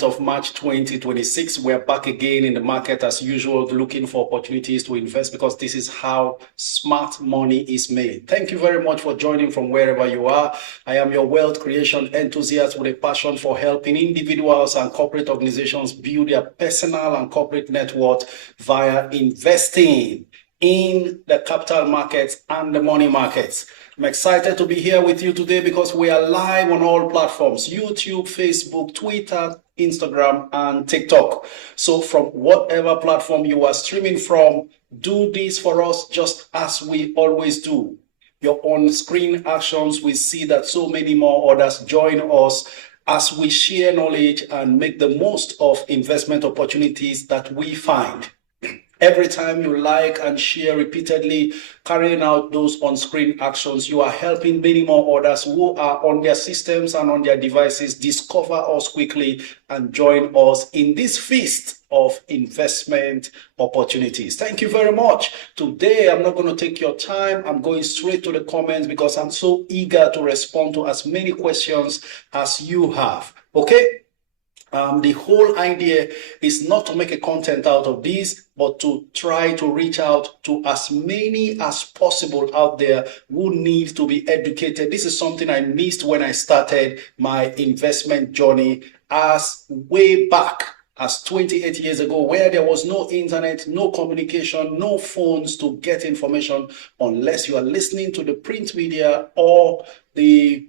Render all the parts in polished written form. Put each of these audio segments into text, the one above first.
month of March 2026. We're back again in the market as usual, looking for opportunities to invest because this is how smart money is made. Thank you very much for joining from wherever you are. I am your wealth creation enthusiast with a passion for helping individuals and corporate organizations build their personal and corporate net worth via investing in the capital markets and the money markets. I'm excited to be here with you today because we are live on all platforms: YouTube, Facebook, Twitter, Instagram, and TikTok. So from whatever platform you are streaming from, do this for us just as we always do. Your on-screen actions, we see that so many more others join us as we share knowledge and make the most of investment opportunities that we find. Every time you like and share repeatedly, carrying out those on-screen actions, you are helping many more others who are on their systems and on their devices discover us quickly and join us in this feast of investment opportunities. Thank you very much. Today, I'm not going to take your time. I'm going straight to the comments because I'm so eager to respond to as many questions as you have. Okay? The whole idea is not to make a content out of this, but to try to reach out to as many as possible out there who need to be educated. This is something I missed when I started my investment journey as way back as 28 years ago, where there was no internet, no communication, no phones to get information unless you are listening to the print media or the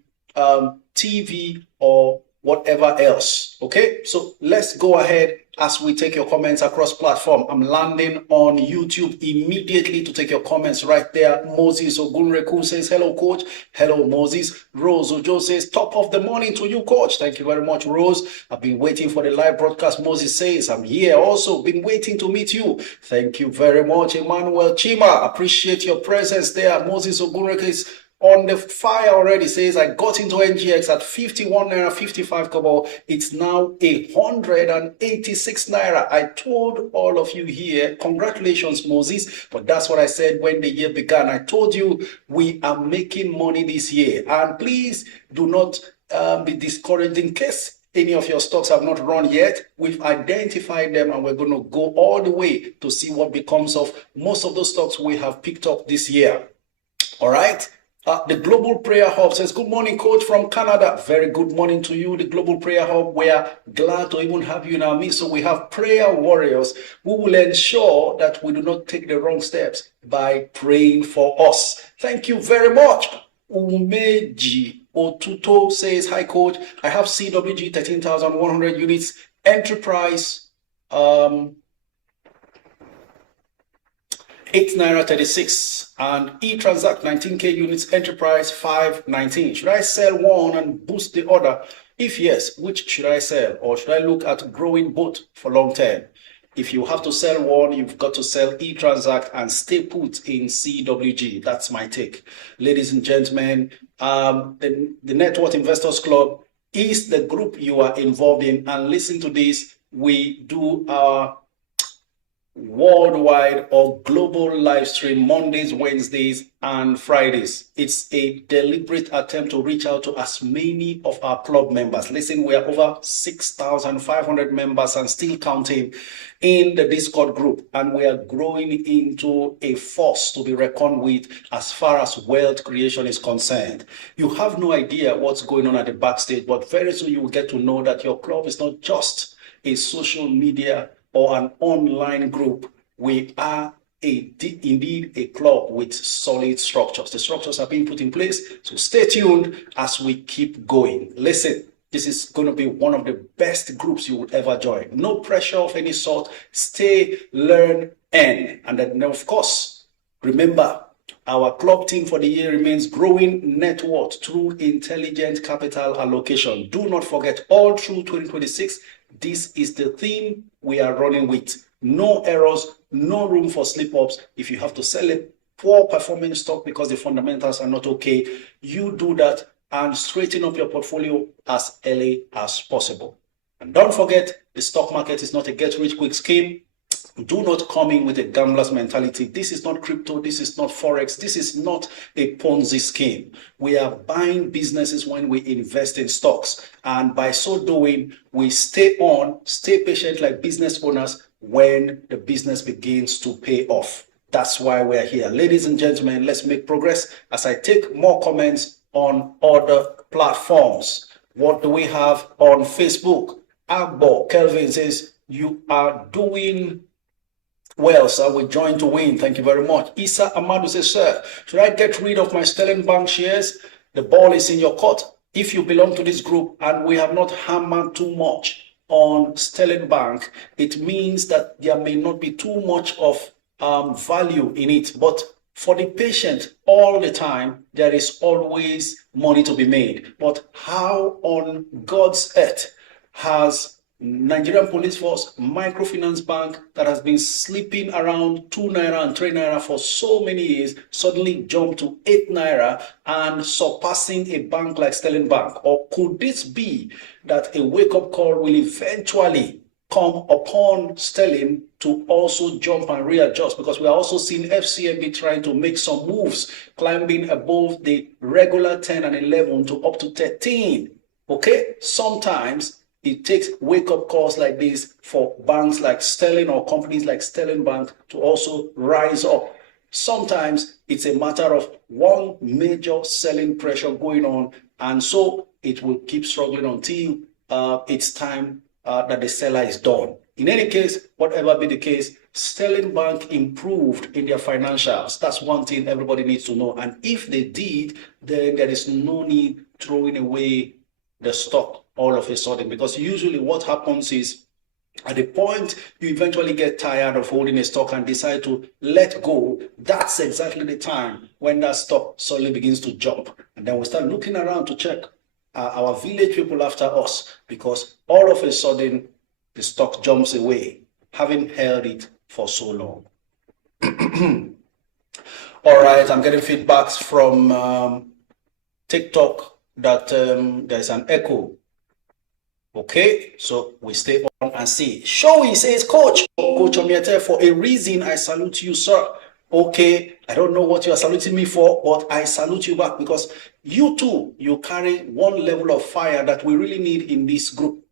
TV or whatever else. Okay, so let's go ahead as we take your comments across platform. I'm landing on YouTube immediately to take your comments right there. Moses Ogunreku says, hello, coach. Hello, Moses. Rose Ojo says, top of the morning to you, coach. Thank you very much, Rose. I've been waiting for the live broadcast. Moses says, I'm here also. Been waiting to meet you. Thank you very much, Emmanuel Chima. Appreciate your presence there. Moses Ogunreku is on the fire already. Says, I got into NGX at 51 naira 55 kobo. It's now 186 naira. I told all of you here, congratulations, Moses. But that's what I said when the year began. I told you we are making money this year. And please do not be discouraged in case any of your stocks have not run yet. We've identified them and we're going to go all the way to see what becomes of most of those stocks we have picked up this year. All right. The Global Prayer Hub says, good morning, coach from Canada. Very good morning to you, the Global Prayer Hub. We are glad to even have you in our midst. So we have prayer warriors who will ensure that we do not take the wrong steps by praying for us. Thank you very much. Umeji Otuto says, hi, coach. I have CWG 13,100 units, enterprise, 8 naira 36, and e-transact 19k units, enterprise 519. Should I sell one and boost the other? If yes, which should I sell, or should I look at growing both for long term? If you have to sell one, you've got to sell e-transact and stay put in CWG. That's my take. Ladies and gentlemen, the Net Worth Investors Club is the group you are involved in, and listen to this. We do our worldwide or global live stream Mondays, Wednesdays, and Fridays. It's a deliberate attempt to reach out to as many of our club members. Listen, we are over 6,500 members and still counting in the Discord group, and we are growing into a force to be reckoned with as far as wealth creation is concerned. You have no idea what's going on at the backstage, but very soon you will get to know that your club is not just a social media or an online group. We are indeed a club with solid structures. The structures are being put in place, so stay tuned as we keep going. Listen, this is going to be one of the best groups you will ever join. No pressure of any sort. Stay, learn, earn. And then, of course, remember, our club team for the year remains growing net worth through intelligent capital allocation. Do not forget, all through 2026, this is the theme we are running with. No errors, no room for slip-ups. If you have to sell a poor performing stock because the fundamentals are not okay, you do that and straighten up your portfolio as early as possible. And don't forget, the stock market is not a get-rich-quick scheme. Do not come in with a gambler's mentality. This is not crypto. This is not Forex. This is not a Ponzi scheme. We are buying businesses when we invest in stocks. And by so doing, we stay patient like business owners when the business begins to pay off. That's why we're here. Ladies and gentlemen, let's make progress as I take more comments on other platforms. What do we have on Facebook? Agbo Kelvin says, you are doing well, sir. We join to win. Thank you very much. Isa Amadu says, sir, should I get rid of my Sterling Bank shares? The ball is in your court. If you belong to this group and we have not hammered too much on Sterling Bank, it means that there may not be too much of value in it. But for the patient, all the time, there is always money to be made. But how on God's earth has Nigerian Police Force, Microfinance Bank that has been sleeping around 2 naira and 3 naira for so many years suddenly jump to 8 naira and surpassing a bank like Sterling Bank? Or could this be that a wake-up call will eventually come upon Sterling to also jump and readjust? Because we are also seeing FCMB trying to make some moves, climbing above the regular 10 and 11 to up to 13. Okay, sometimes it takes wake-up calls like this for banks like Sterling or companies like Sterling Bank to also rise up. Sometimes it's a matter of one major selling pressure going on, and so it will keep struggling until it's time that the seller is done. In any case, whatever be the case, Sterling Bank improved in their financials. That's one thing everybody needs to know. And if they did, then there is no need throwing away the stock all of a sudden, because usually what happens is at the point you eventually get tired of holding a stock and decide to let go, that's exactly the time when that stock suddenly begins to jump. And then we start looking around to check our village people after us, because all of a sudden the stock jumps away, having held it for so long. All right, I'm getting feedbacks from TikTok that there's an echo. Okay, so we stay on and see. Showy says, Coach Omiete, for a reason, I salute you, sir. Okay, I don't know what you are saluting me for, but I salute you back, because you too, you carry one level of fire that we really need in this group.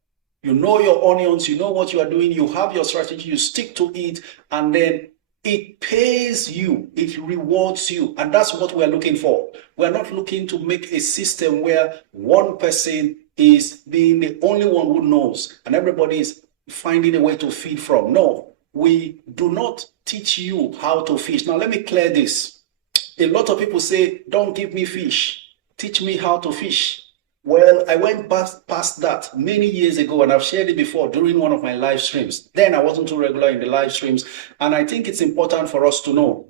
You know your onions, you know what you are doing, you have your strategy, you stick to it, and then it pays you, it rewards you. And that's what we're looking for. We're not looking to make a system where one person is being the only one who knows and everybody is finding a way to feed from. No, we do not teach you how to fish. Now, let me clear this. A lot of people say, don't give me fish, teach me how to fish. Well, I went past that many years ago, and I've shared it before during one of my live streams. Then I wasn't too regular in the live streams, and I think it's important for us to know.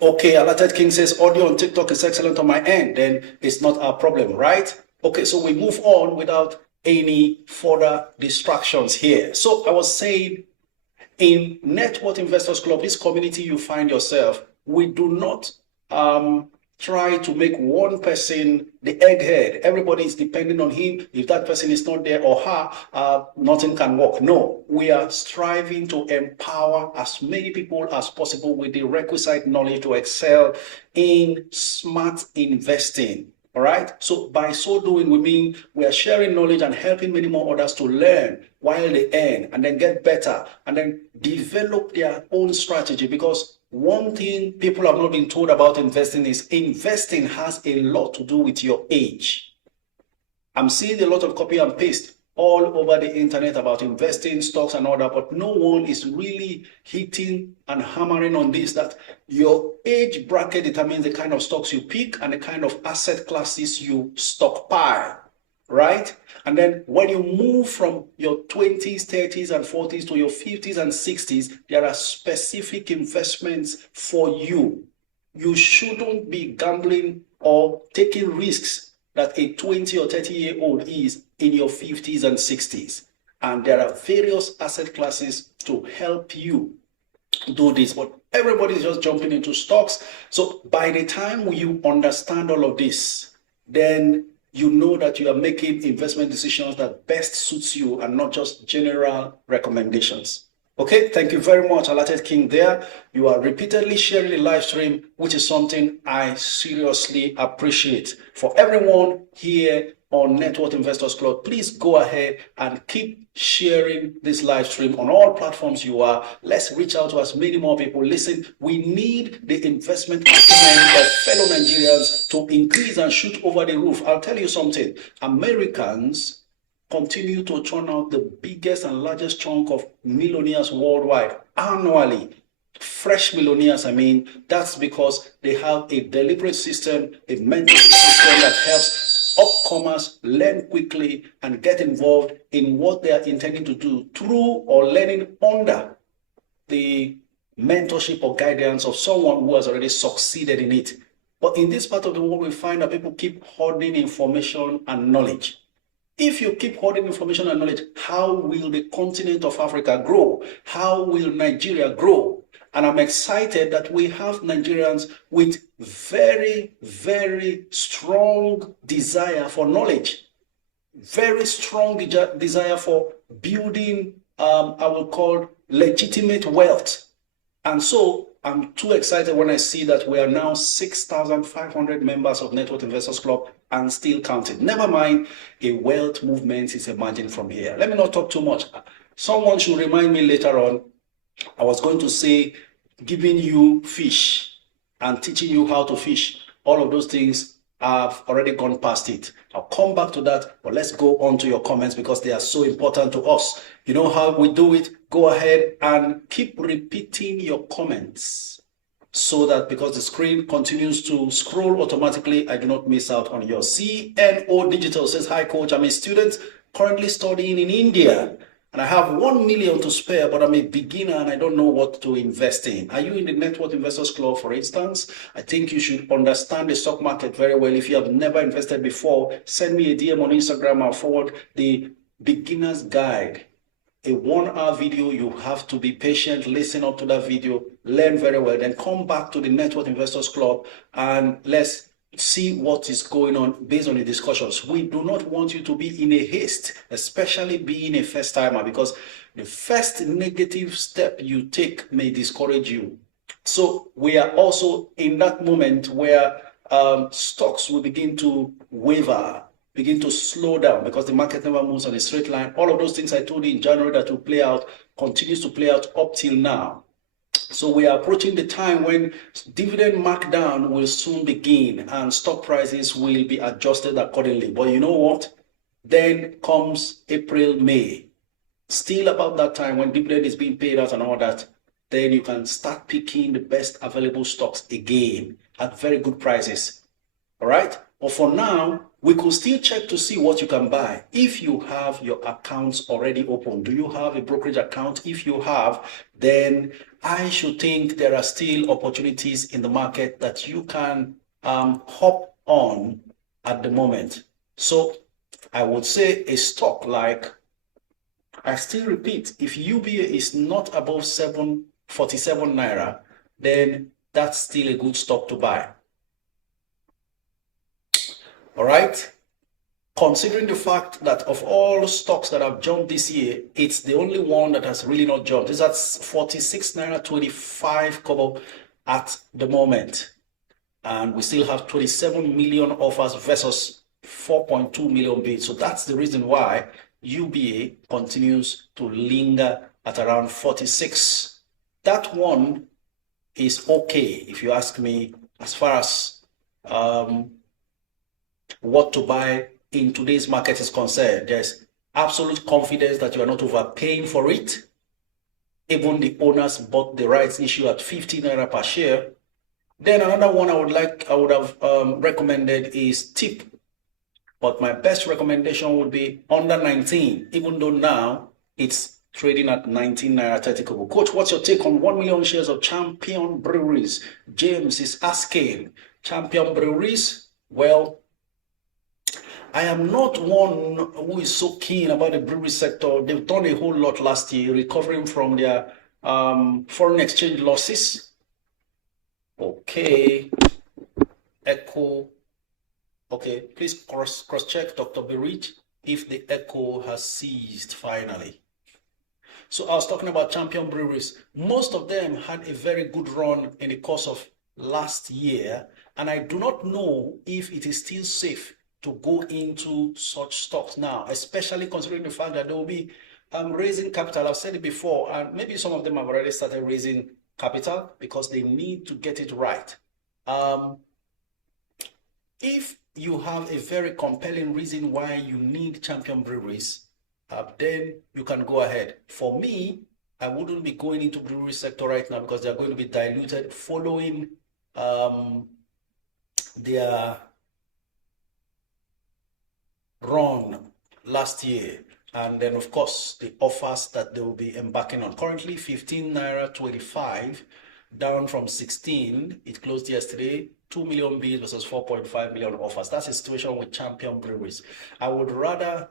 Okay, Alated King says, audio on TikTok is excellent on my end. Then it's not our problem, right? Okay, so we move on without any further distractions here. So I was saying, in Net Worth Investors Club, this community you find yourself, we do not try to make one person the egghead. Everybody is depending on him. If that person is not there or her, nothing can work. No, we are striving to empower as many people as possible with the requisite knowledge to excel in smart investing. All right. So by so doing, we mean we are sharing knowledge and helping many more others to learn while they earn and then get better and then develop their own strategy. Because one thing people have not been told about investing is investing has a lot to do with your age. I'm seeing a lot of copy and paste all over the internet about investing, stocks and all that, but no one is really hitting and hammering on this, that your age bracket determines the kind of stocks you pick and the kind of asset classes you stockpile, right? And then when you move from your 20s, 30s and 40s to your 50s and 60s, there are specific investments for you. You shouldn't be gambling or taking risks that a 20 or 30-year-old is in your 50s and 60s. And there are various asset classes to help you do this, but everybody is just jumping into stocks. So by the time you understand all of this, then you know that you are making investment decisions that best suits you and not just general recommendations. Okay, thank you very much, Alated King there. You are repeatedly sharing the live stream, which is something I seriously appreciate. For everyone here on Network Investors Club, please go ahead and keep sharing this live stream on all platforms you are. Let's reach out to as many more people. Listen, we need the investment acumen of fellow Nigerians to increase and shoot over the roof. I'll tell you something. Americans continue to churn out the biggest and largest chunk of millionaires worldwide annually. Fresh millionaires, I mean, that's because they have a deliberate system, a mentorship system that helps upcomers learn quickly and get involved in what they are intending to do through or learning under the mentorship or guidance of someone who has already succeeded in it. But in this part of the world, we find that people keep hoarding information and knowledge. If you keep hoarding information and knowledge, how will the continent of Africa grow? How will Nigeria grow? And I'm excited that we have Nigerians with very, very strong desire for knowledge, very strong desire for building, I will call legitimate wealth. And so I'm too excited when I see that we are now 6,500 members of Network Investors Club and still counting. Never mind, a wealth movement is emerging from here. Let me not talk too much. Someone should remind me later on. I was going to say, giving you fish and teaching you how to fish. All of those things, I've already gone past it. I'll come back to that, but let's go on to your comments because they are so important to us. You know how we do it? Go ahead and keep repeating your comments so that because the screen continues to scroll automatically, I do not miss out on yours. CNO Digital says, hi coach, I'm a student currently studying in India and I have 1 million to spare, but I'm a beginner and I don't know what to invest in. Are you in the Network Investors Club, for instance? I think you should understand the stock market very well. If you have never invested before, send me a DM on Instagram. I'll forward the beginner's guide. A 1-hour video, you have to be patient, listen up to that video, learn very well, then come back to the Network Investors Club and let's see what is going on based on the discussions. We do not want you to be in a haste, especially being a first timer, because the first negative step you take may discourage you. So we are also in that moment where stocks will begin to waver, begin to slow down because the market never moves on a straight line. All of those things I told you in January that will play out, continues to play out up till now. So we are approaching the time when dividend markdown will soon begin and stock prices will be adjusted accordingly. But you know what? Then comes April, May. Still about that time when dividend is being paid out and all that, then you can start picking the best available stocks again at very good prices. All right? But for now, we could still check to see what you can buy. If you have your accounts already open, do you have a brokerage account? If you have, then I should think there are still opportunities in the market that you can hop on at the moment. So I would say a stock like, I still repeat, if UBA is not above 747 Naira, then that's still a good stock to buy. All right. Considering the fact that of all stocks that have jumped this year, it's the only one that has really not jumped. It's at 46 Naira 25 kobo at the moment. And we still have 27 million offers versus 4.2 million bids. So that's the reason why UBA continues to linger at around 46. That one is okay, if you ask me, as far as what to buy in today's market is concerned. There's absolute confidence that you are not overpaying for it. Even the owners bought the rights issue at 50 Naira per share. Then another one I would have recommended is TIP. But my best recommendation would be under 19, even though now it's trading at 19 Naira 30 kobo. Coach, what's your take on 1 million shares of Champion Breweries? James is asking. Champion Breweries? Well, I am not one who is so keen about the brewery sector. They've done a whole lot last year, recovering from their foreign exchange losses. Okay. Echo. Okay, please cross-check Dr. Berich if the echo has ceased finally. So I was talking about champion breweries. Most of them had a very good run in the course of last year, and I do not know if it is still safe to go into such stocks now, especially considering the fact that they will be raising capital. I've said it before, and maybe some of them have already started raising capital because they need to get it right. If you have a very compelling reason why you need champion breweries, then you can go ahead. For me, I wouldn't be going into brewery sector right now because they're going to be diluted following their run last year. And then, of course, the offers that they will be embarking on. Currently, 15 naira 25, down from 16. It closed yesterday. 2 million bids versus 4.5 million offers. That's a situation with champion breweries. I would rather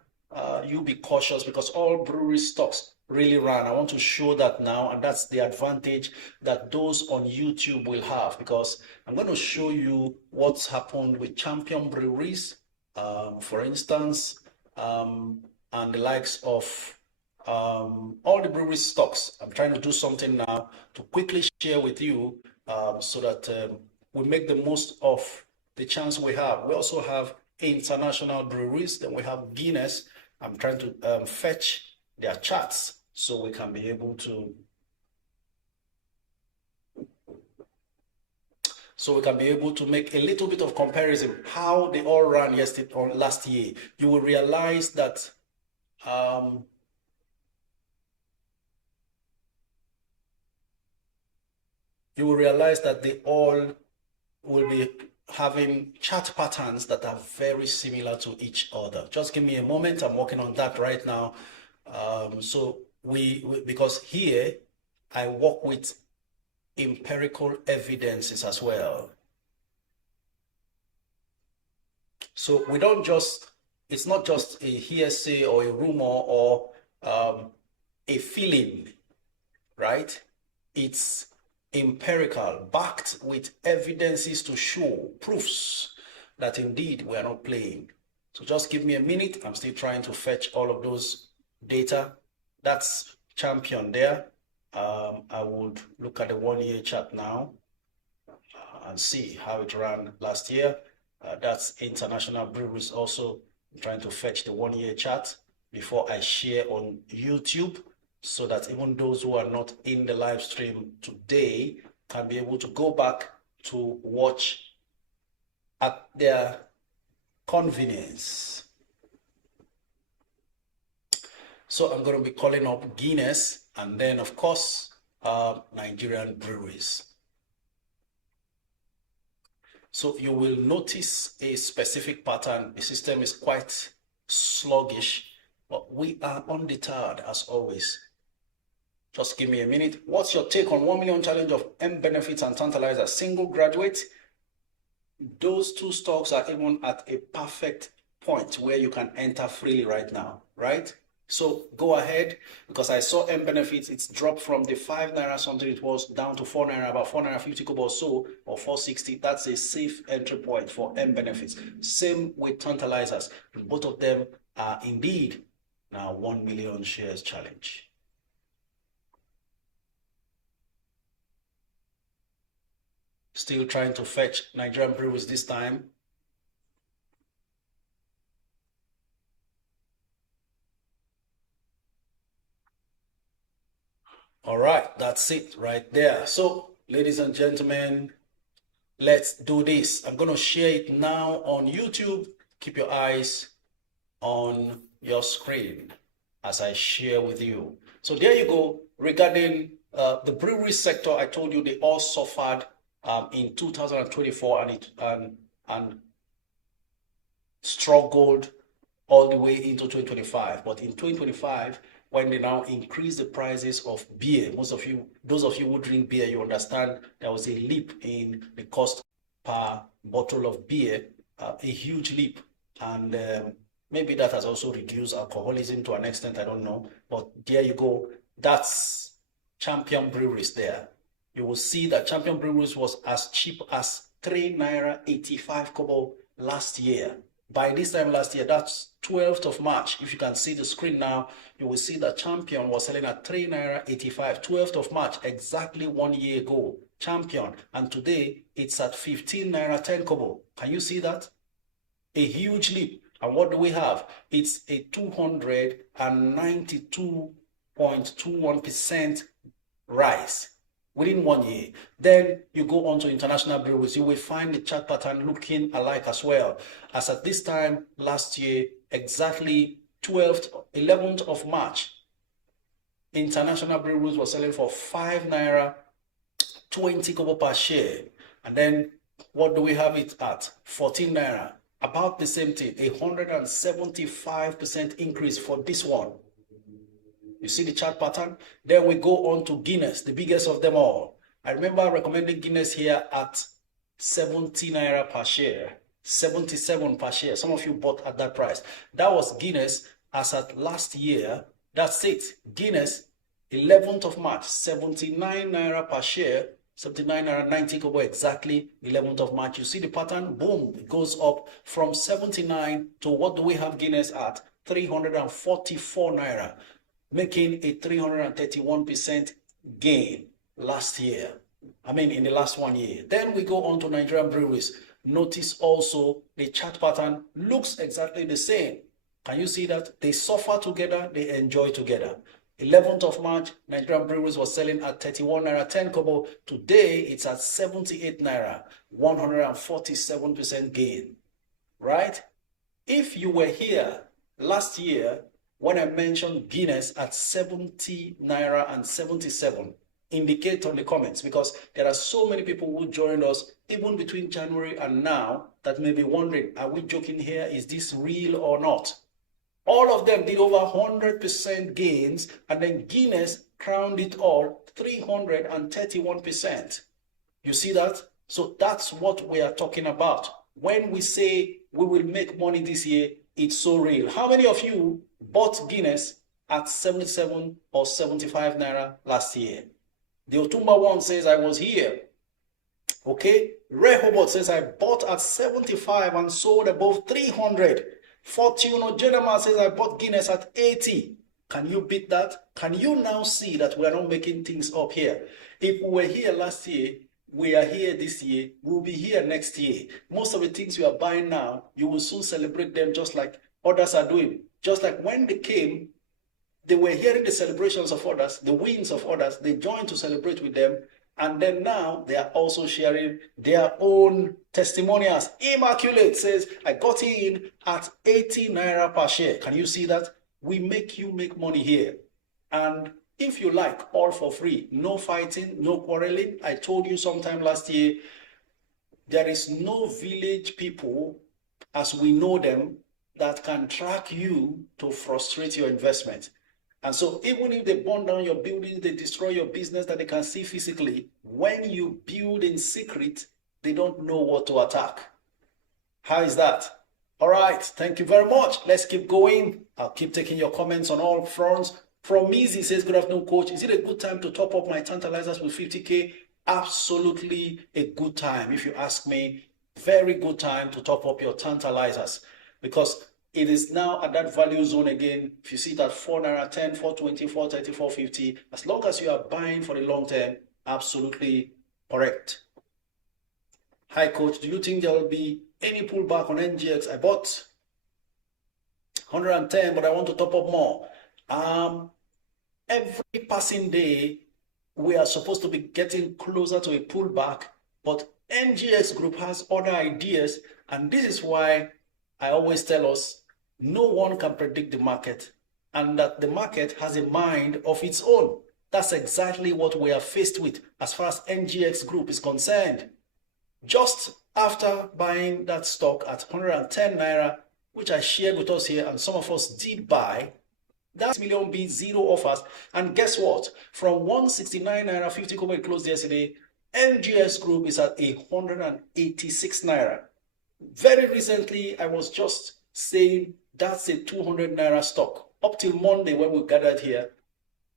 you be cautious because all brewery stocks really ran. I want to show that now, and that's the advantage that those on YouTube will have, because I'm going to show you what's happened with champion breweries, for instance, and the likes of all the brewery stocks. I'm trying to do something now to quickly share with you so that we make the most of the chance we have. We also have international breweries. Then we have Guinness. I'm trying to fetch their charts so we can be able to make a little bit of comparison how they all ran yesterday or last year. You will realize that they all will be having chart patterns that are very similar to each other. Just give me a moment. I'm working on that right now. So because here I work with empirical evidences as well. So we don't just, it's not just a hearsay or a rumor or a feeling, right? It's empirical, backed with evidences to show, proofs that indeed we are not playing. So just give me a minute. I'm still trying to fetch all of those data. That's champion there. I would look at the 1 year chart now and see how it ran last year. That's international breweries also. I'm trying to fetch the 1 year chart before I share on YouTube, so that even those who are not in the live stream today can be able to go back to watch at their convenience. So I'm going to be calling up Guinness and then, of course, Nigerian breweries. So you will notice a specific pattern. The system is quite sluggish, but we are undeterred as always. Just give me a minute. What's your take on 1 million challenge of M Benefits and Tantalizer? Single graduate. Those two stocks are even at a perfect point where you can enter freely right now, right? So go ahead, because I saw M Benefits, it's dropped from the 5 naira something it was down to 4 naira, about 4 naira 50 kobo or so, or 460. That's a safe entry point for M Benefits. Same with Tantalizers. Both of them are indeed now 1 million shares challenge. Still trying to fetch Nigerian breweries this time. All right, that's it right there. So, ladies and gentlemen, let's do this. I'm going to share it now on YouTube. Keep your eyes on your screen as I share with you. So there you go. Regarding the brewery sector, I told you they all suffered in 2024 and struggled all the way into 2025. But in 2025, when they now increase the prices of beer, those of you who drink beer, you understand there was a leap in the cost per bottle of beer, a huge leap. And maybe that has also reduced alcoholism to an extent, I don't know. But there you go. That's champion breweries there. You will see that champion breweries was as cheap as 3 naira 85 kobo last year. By this time last year, that's 12th of March. If you can see the screen now, you will see that Champion was selling at 3 naira 85. 12th of March, exactly 1 year ago. Champion. And today, it's at 15 naira 10 kobo. Can you see that? A huge leap. And what do we have? It's a 292.21% rise within 1 year. Then you go on to international breweries. You will find the chart pattern looking alike as well. As at this time last year, exactly 11th of March, international breweries were selling for 5 naira 20 kobo per share. And then what do we have it at? 14 naira. About the same thing, 175% increase for this one. You see the chart pattern? Then we go on to Guinness, the biggest of them all. I remember recommending Guinness here at 70 naira per share, 77 per share. Some of you bought at that price. That was Guinness as at last year. That's it. Guinness, 11th of March, 79 naira per share, 79 naira 90 kobo exactly, 11th of March. You see the pattern? Boom, it goes up from 79 to what do we have Guinness at? 344 naira. Making a 331% gain last year. I mean, in the last 1 year. Then we go on to Nigerian breweries. Notice also the chart pattern looks exactly the same. Can you see that? They suffer together, they enjoy together. 11th of March, Nigerian breweries was selling at 31 naira 10 kobo. Today, it's at 78 naira, 147% gain. Right? If you were here last year, when I mentioned Guinness at 70 naira and 77, indicate on the comments, because there are so many people who joined us even between January and now that may be wondering, are we joking here? Is this real or not? All of them did over 100% gains, and then Guinness crowned it all 331%. You see that? So that's what we are talking about. When we say we will make money this year, it's so real. How many of you bought Guinness at 77 or 75 naira last year? The Otumba one says, I was here. Okay. Rehoboth says, I bought at 75 and sold above 300. Fortuno Jenama says, I bought Guinness at 80. Can you beat that? Can you now see that we are not making things up here? If we were here last year, we are here this year, we'll be here next year. Most of the things you are buying now, you will soon celebrate them just like others are doing. Just like when they came, they were hearing the celebrations of others, the wins of others, they joined to celebrate with them. And then now they are also sharing their own testimonials. Immaculate says, I got in at 80 naira per share. Can you see that? We make you make money here. And if you like, all for free. No fighting, no quarreling. I told you sometime last year, there is no village people, as we know them, that can track you to frustrate your investment. And so even if they burn down your buildings, they destroy your business that they can see physically, when you build in secret, they don't know what to attack. How is that? All right. Thank you very much. Let's keep going. I'll keep taking your comments on all fronts. From Mizzy says, good afternoon, coach. Is it a good time to top up my tantalizers with 50K? Absolutely a good time. If you ask me, very good time to top up your tantalizers, because it is now at that value zone again. If you see that 4 naira 10, 420, 430, 450, as long as you are buying for the long term, absolutely correct. Hi, coach. Do you think there will be any pullback on NGX? I bought 110, but I want to top up more. Every passing day, we are supposed to be getting closer to a pullback, but NGX Group has other ideas, and this is why I always tell us, no one can predict the market, and that the market has a mind of its own. That's exactly what we are faced with as far as NGX Group is concerned. Just after buying that stock at 110 naira, which I shared with us here, and some of us did buy, that's million B, 0 offers. And guess what? From 169 naira 50 kobo it closed yesterday, NGX Group is at 186 naira. Very recently, I was just saying that's a 200 naira stock. Up till Monday when we gathered here,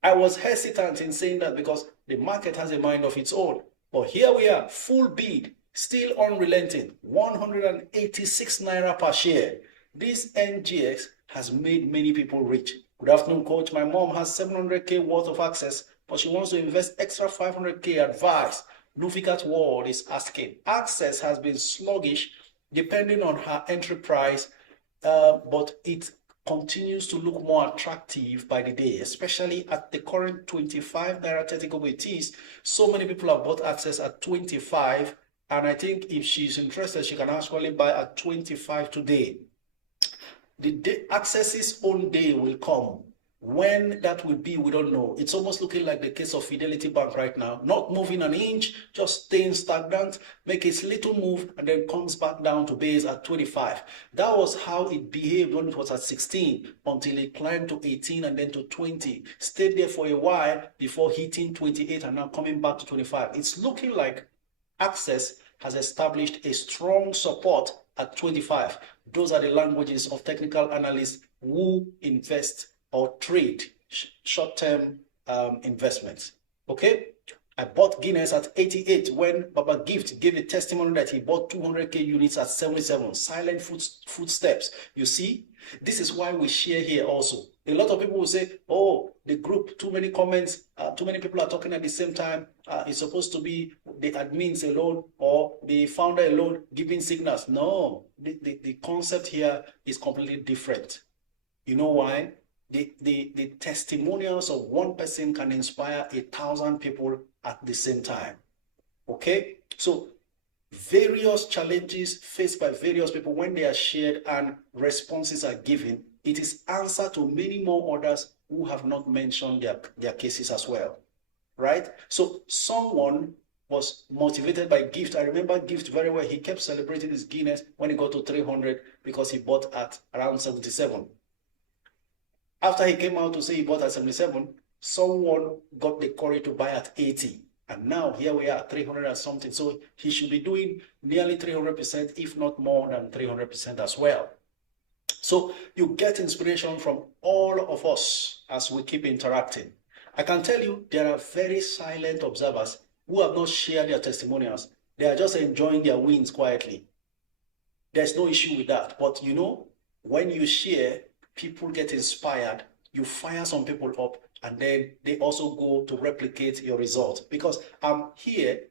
I was hesitant in saying that because the market has a mind of its own. But here we are, full bid. Still unrelenting, 186 naira per share. This NGX has made many people rich. Good afternoon, coach. My mom has 700K worth of access, but she wants to invest extra 500K. Advice. Nufikat World is asking. Access has been sluggish depending on her entry price, but it continues to look more attractive by the day, especially at the current 25 naira 30 kobo it is. So many people have bought access at 25, and I think if she's interested, she can actually buy at 25 today. The day, Access's own day will come. When that will be, we don't know. It's almost looking like the case of Fidelity Bank right now. Not moving an inch, just staying stagnant, make its little move, and then comes back down to base at 25. That was how it behaved when it was at 16, until it climbed to 18 and then to 20. Stayed there for a while before hitting 28 and now coming back to 25. It's looking like Access has established a strong support at 25. Those are the languages of technical analysts who invest or trade short-term investments. Okay, I bought Guinness at 88 when Baba Gift gave a testimony that he bought 200K units at 77. Silent footsteps. You see, this is why we share here also. A lot of people will say, oh, the group, too many comments, too many people are talking at the same time. It's supposed to be the admins alone or the founder alone giving signals. No, the concept here is completely different. You know why? The testimonials of one person can inspire 1,000 people at the same time. Okay? So various challenges faced by various people, when they are shared and responses are given, it is answer to many more others who have not mentioned their cases as well. Right? So someone was motivated by Gift. I remember Gift very well. He kept celebrating his Guinness when he got to 300 because he bought at around 77. After he came out to say he bought at 77, someone got the courage to buy at 80. And now here we are at 300 and something. So he should be doing nearly 300%, if not more than 300% as well. So you get inspiration from all of us as we keep interacting. I can tell you there are very silent observers who have not shared their testimonials. They are just enjoying their wins quietly. There's no issue with that. But you know, when you share, people get inspired, you fire some people up, and then they also go to replicate your result. Because I'm here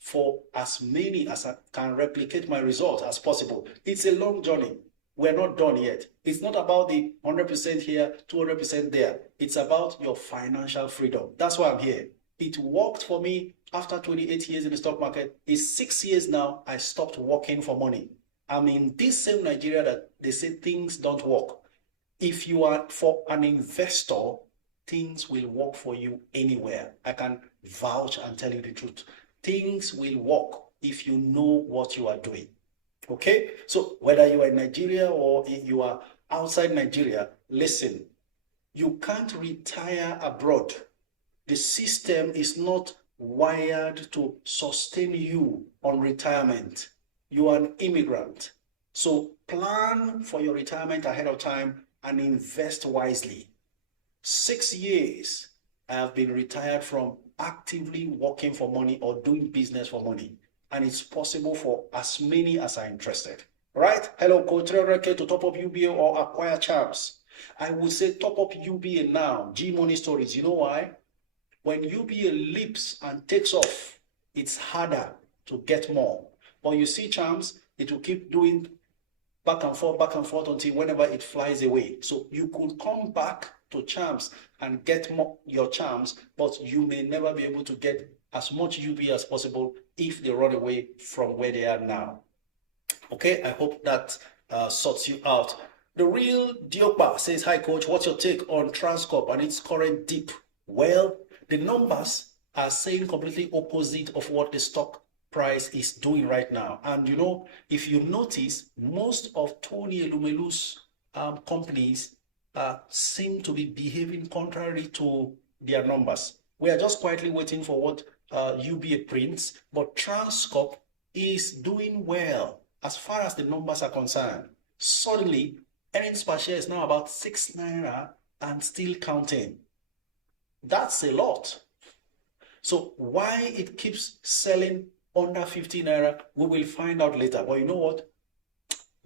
for as many as I can replicate my result as possible. It's a long journey. We're not done yet. It's not about the 100% here, 200% there. It's about your financial freedom. That's why I'm here. It worked for me after 28 years in the stock market. It's 6 years now I stopped working for money. I'm in this same Nigeria that they say things don't work. If you are for an investor, things will work for you anywhere. I can vouch and tell you the truth. Things will work if you know what you are doing. Okay? So whether you are in Nigeria or you are outside Nigeria, listen, you can't retire abroad. The system is not wired to sustain you on retirement. You are an immigrant. So plan for your retirement ahead of time and invest wisely. 6 years I have been retired from actively working for money or doing business for money. And it's possible for as many as are interested. Right? Hello, Coach, 300K to top up UBA or acquire charms. I would say top up UBA now. G-Money stories. You know why? When UBA leaps and takes off, it's harder to get more. But you see charms, it will keep doing back and forth until whenever it flies away. So you could come back to charms and get more your charms, but you may never be able to get as much UB as possible if they run away from where they are now. Okay, I hope that sorts you out. The real Diopa says, hi coach, what's your take on Transcorp and its current dip? Well, the numbers are saying completely opposite of what the stock price is doing right now. And you know, if you notice, most of Tony Elumelu's companies seem to be behaving contrary to their numbers. We are just quietly waiting for what UBA prints, but Transcorp is doing well as far as the numbers are concerned. Suddenly, earnings per share is now about 6 naira and still counting. That's a lot. So why it keeps selling under 50 naira. We will find out later. But you know what?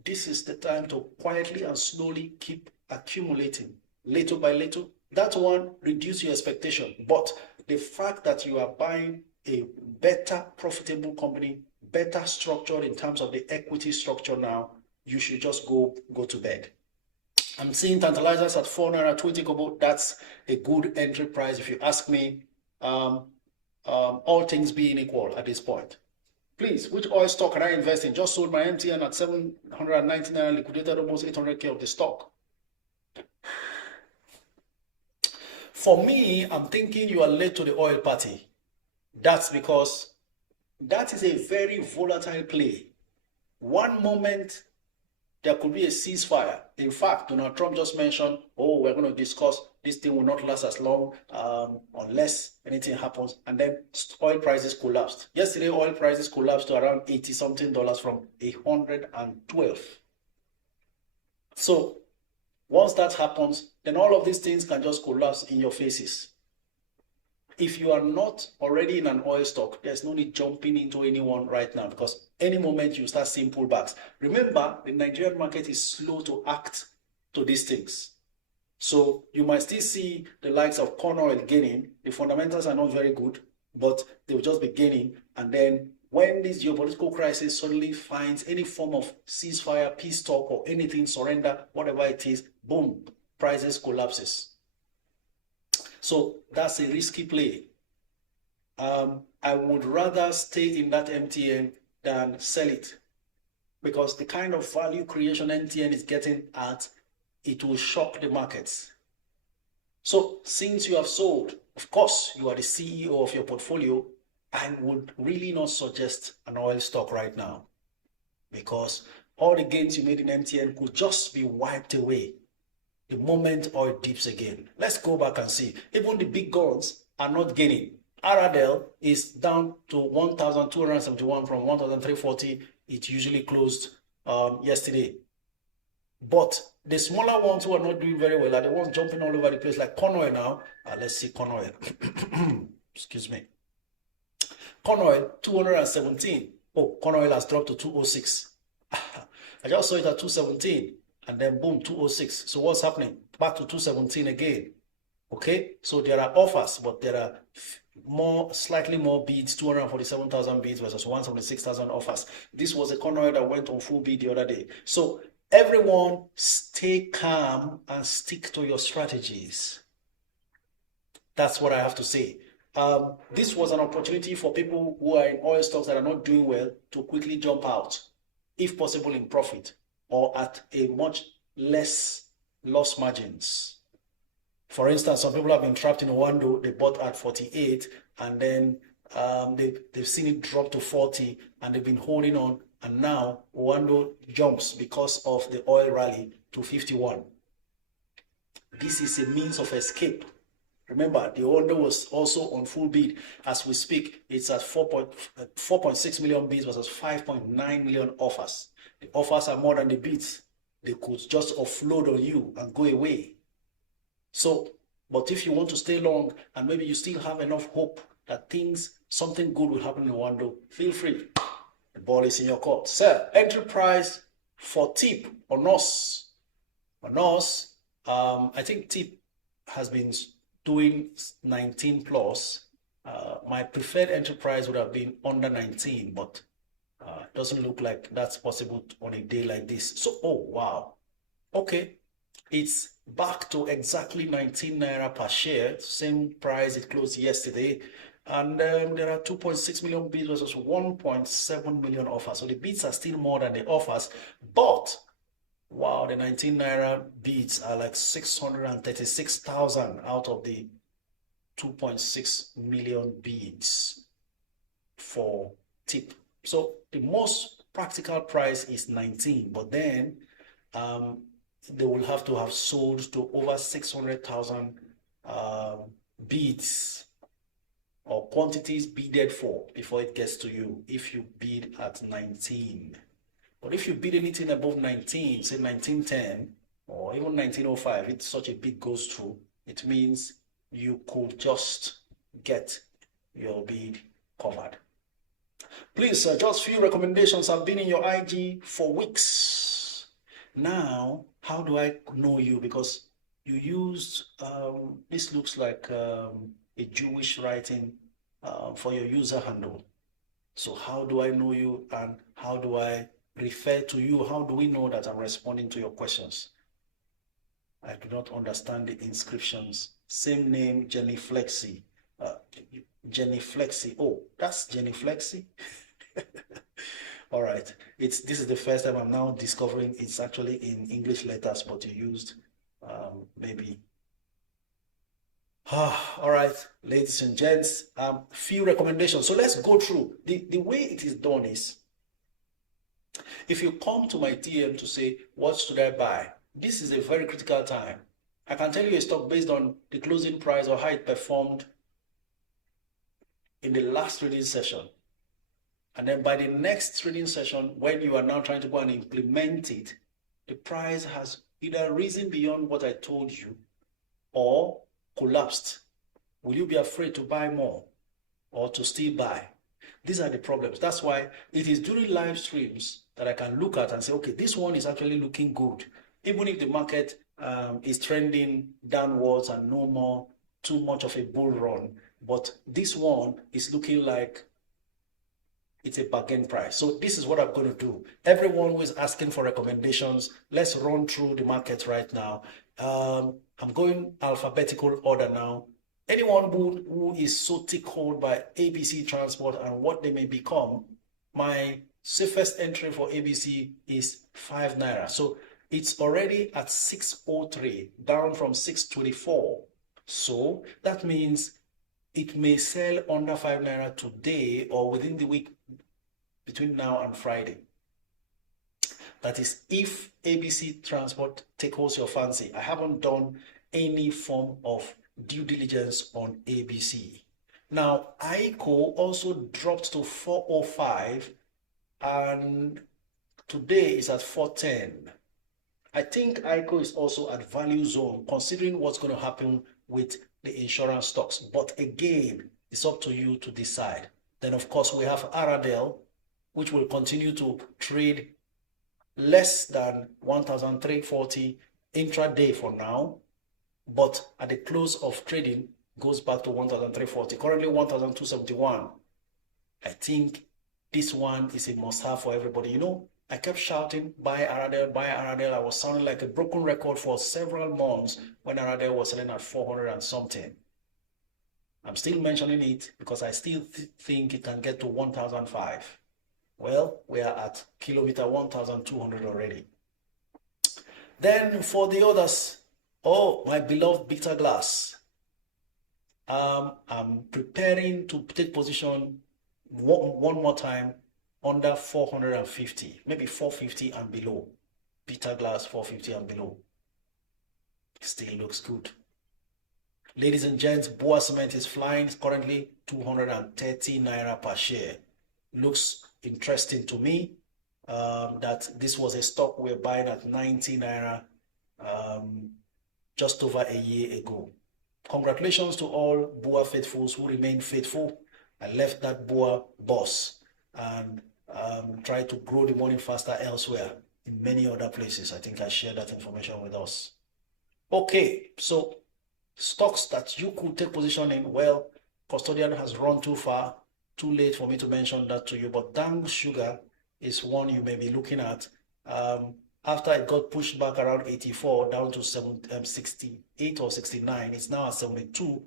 This is the time to quietly and slowly keep accumulating little by little. That one, reduce your expectation. But the fact that you are buying a better profitable company, better structured in terms of the equity structure now, you should just go to bed. I'm seeing tantalizers at 4 naira 20 kobo. That's a good entry price if you ask me, all things being equal at this point. Please, which oil stock can I invest in? Just sold my MTN at 790 naira, liquidated almost 800k of the stock. For me, I'm thinking you are late to the oil party. That's because that is a very volatile play. One moment, there could be a ceasefire. In fact, Donald Trump just mentioned, oh, we're going to discuss, this thing will not last as long unless anything happens. And then oil prices collapsed. Yesterday, oil prices collapsed to around $80-something from 112. So once that happens, then all of these things can just collapse in your faces. If you are not already in an oil stock, there's no need jumping into anyone right now, because any moment you start seeing pullbacks. Remember, the Nigerian market is slow to act to these things. So you might still see the likes of corn oil gaining. The fundamentals are not very good, but they will just be gaining. And then when this geopolitical crisis suddenly finds any form of ceasefire, peace talk, or anything, surrender, whatever it is, boom, prices collapses. So that's a risky play. I would rather stay in that MTN than sell it, because the kind of value creation MTN is getting at, it will shock the markets. So since you have sold, of course, you are the CEO of your portfolio, I would really not suggest an oil stock right now, because all the gains you made in MTN could just be wiped away the moment oil dips again. Let's go back and see. Even the big guns are not gaining. Aradel is down to 1,271 from 1,340. It usually closed yesterday. But the smaller ones who are not doing very well are the ones jumping all over the place, like corn oil now. Let's see corn oil. Excuse me. Corn oil, 217. Oh, corn oil has dropped to 206. I just saw it at 217. And then boom, 206. So what's happening? Back to 217 again. Okay, so there are offers, but there are slightly more bids, 247,000 bids versus 176,000 offers. This was a corn oil that went on full bid the other day. So everyone, stay calm and stick to your strategies. That's what I have to say. This was an opportunity for people who are in oil stocks that are not doing well to quickly jump out, if possible in profit, or at a much less loss margins. For instance, some people have been trapped in Owando. They bought at 48, and then they've seen it drop to 40, and they've been holding on, and now Owando jumps because of the oil rally to 51. This is a means of escape. Remember, the Owando was also on full bid. As we speak, it's at 4.6 million bids versus 5.9 million offers. The offers are more than the bids. They could just offload on you and go away. So, but if you want to stay long and maybe you still have enough hope that something good will happen in Owando, feel free. The ball is in your court. Sir, entry price for TIP or NOS. I think TIP has been doing 19 plus. My preferred entry price would have been under 19, but doesn't look like that's possible on a day like this. So, oh, wow. Okay. It's back to exactly 19 naira per share. Same price it closed yesterday. And there are 2.6 million bids versus 1.7 million offers. So the bids are still more than the offers. But, wow, the 19 naira bids are like 636,000 out of the 2.6 million bids for TIP. So the most practical price is 19, but then they will have to have sold to over 600,000 bids or quantities bidded for before it gets to you if you bid at 19. But if you bid anything above 19, say 1910 or even 1905, it's such a bid goes through, it means you could just get your bid covered. Please, just few recommendations. I've been in your IG for weeks. Now, how do I know you? Because you used, this looks like a Jewish writing for your user handle. So how do I know you and how do I refer to you? How do we know that I'm responding to your questions? I do not understand the inscriptions. Same name, Jenny Flexi. Jenny Flexi. Oh, that's Jenny Flexi. All right. This is the first time I'm now discovering it's actually in English letters, but you used maybe. All right, ladies and gents, few recommendations. So let's go through. The way it is done is, if you come to my DM to say, what should I buy? This is a very critical time. I can tell you a stock based on the closing price or how it performed in the last trading session. And then by the next trading session, when you are now trying to go and implement it, the price has either risen beyond what I told you or collapsed. Will you be afraid to buy more or to still buy? These are the problems. That's why it is during live streams that I can look at and say, okay, this one is actually looking good. Even if the market is trending downwards and no more too much of a bull run, but this one is looking like it's a bargain price. So this is what I'm going to do. Everyone who is asking for recommendations, let's run through the market right now. I'm going alphabetical order now. Anyone who is so tick-hold by ABC Transport and what they may become, my safest entry for ABC is 5 naira. So it's already at 603, down from 624. So that means it may sell under 5 naira today or within the week between now and Friday. That is if ABC Transport tickles your fancy. I haven't done any form of due diligence on ABC. Now, ICO also dropped to 405 and today is at 410. I think ICO is also at value zone considering what's going to happen with the insurance stocks. But again, it's up to you to decide. Then, of course, we have Aradel, which will continue to trade less than 1,340 intraday for now, but at the close of trading goes back to 1,340. Currently 1,271. I think this one is a must-have for everybody. You know, I kept shouting, buy Aradel, buy Aradel. I was sounding like a broken record for several months when Aradel was selling at 400 and something. I'm still mentioning it because I still think it can get to 1,005. Well, we are at kilometer 1,200 already. Then for the others, oh, my beloved Bitter Glass. I'm preparing to take position one more time under 450, maybe 450 and below. Bitter Glass 450 and below. Still looks good. Ladies and gents, Boa Cement is flying. It's currently 230 naira per share. Looks interesting to me that this was a stock we're buying at 90 naira just over a year ago. Congratulations to all Boa faithfuls who remain faithful. I left that Boa boss and tried to grow the money faster elsewhere in many other places. I think I shared that information with us. Okay, so stocks that you could take position in, well, Custodian has run too far. Too late for me to mention that to you, but Dang Sugar is one you may be looking at. After it got pushed back around 84 down to 68 or 69, it's now at 72.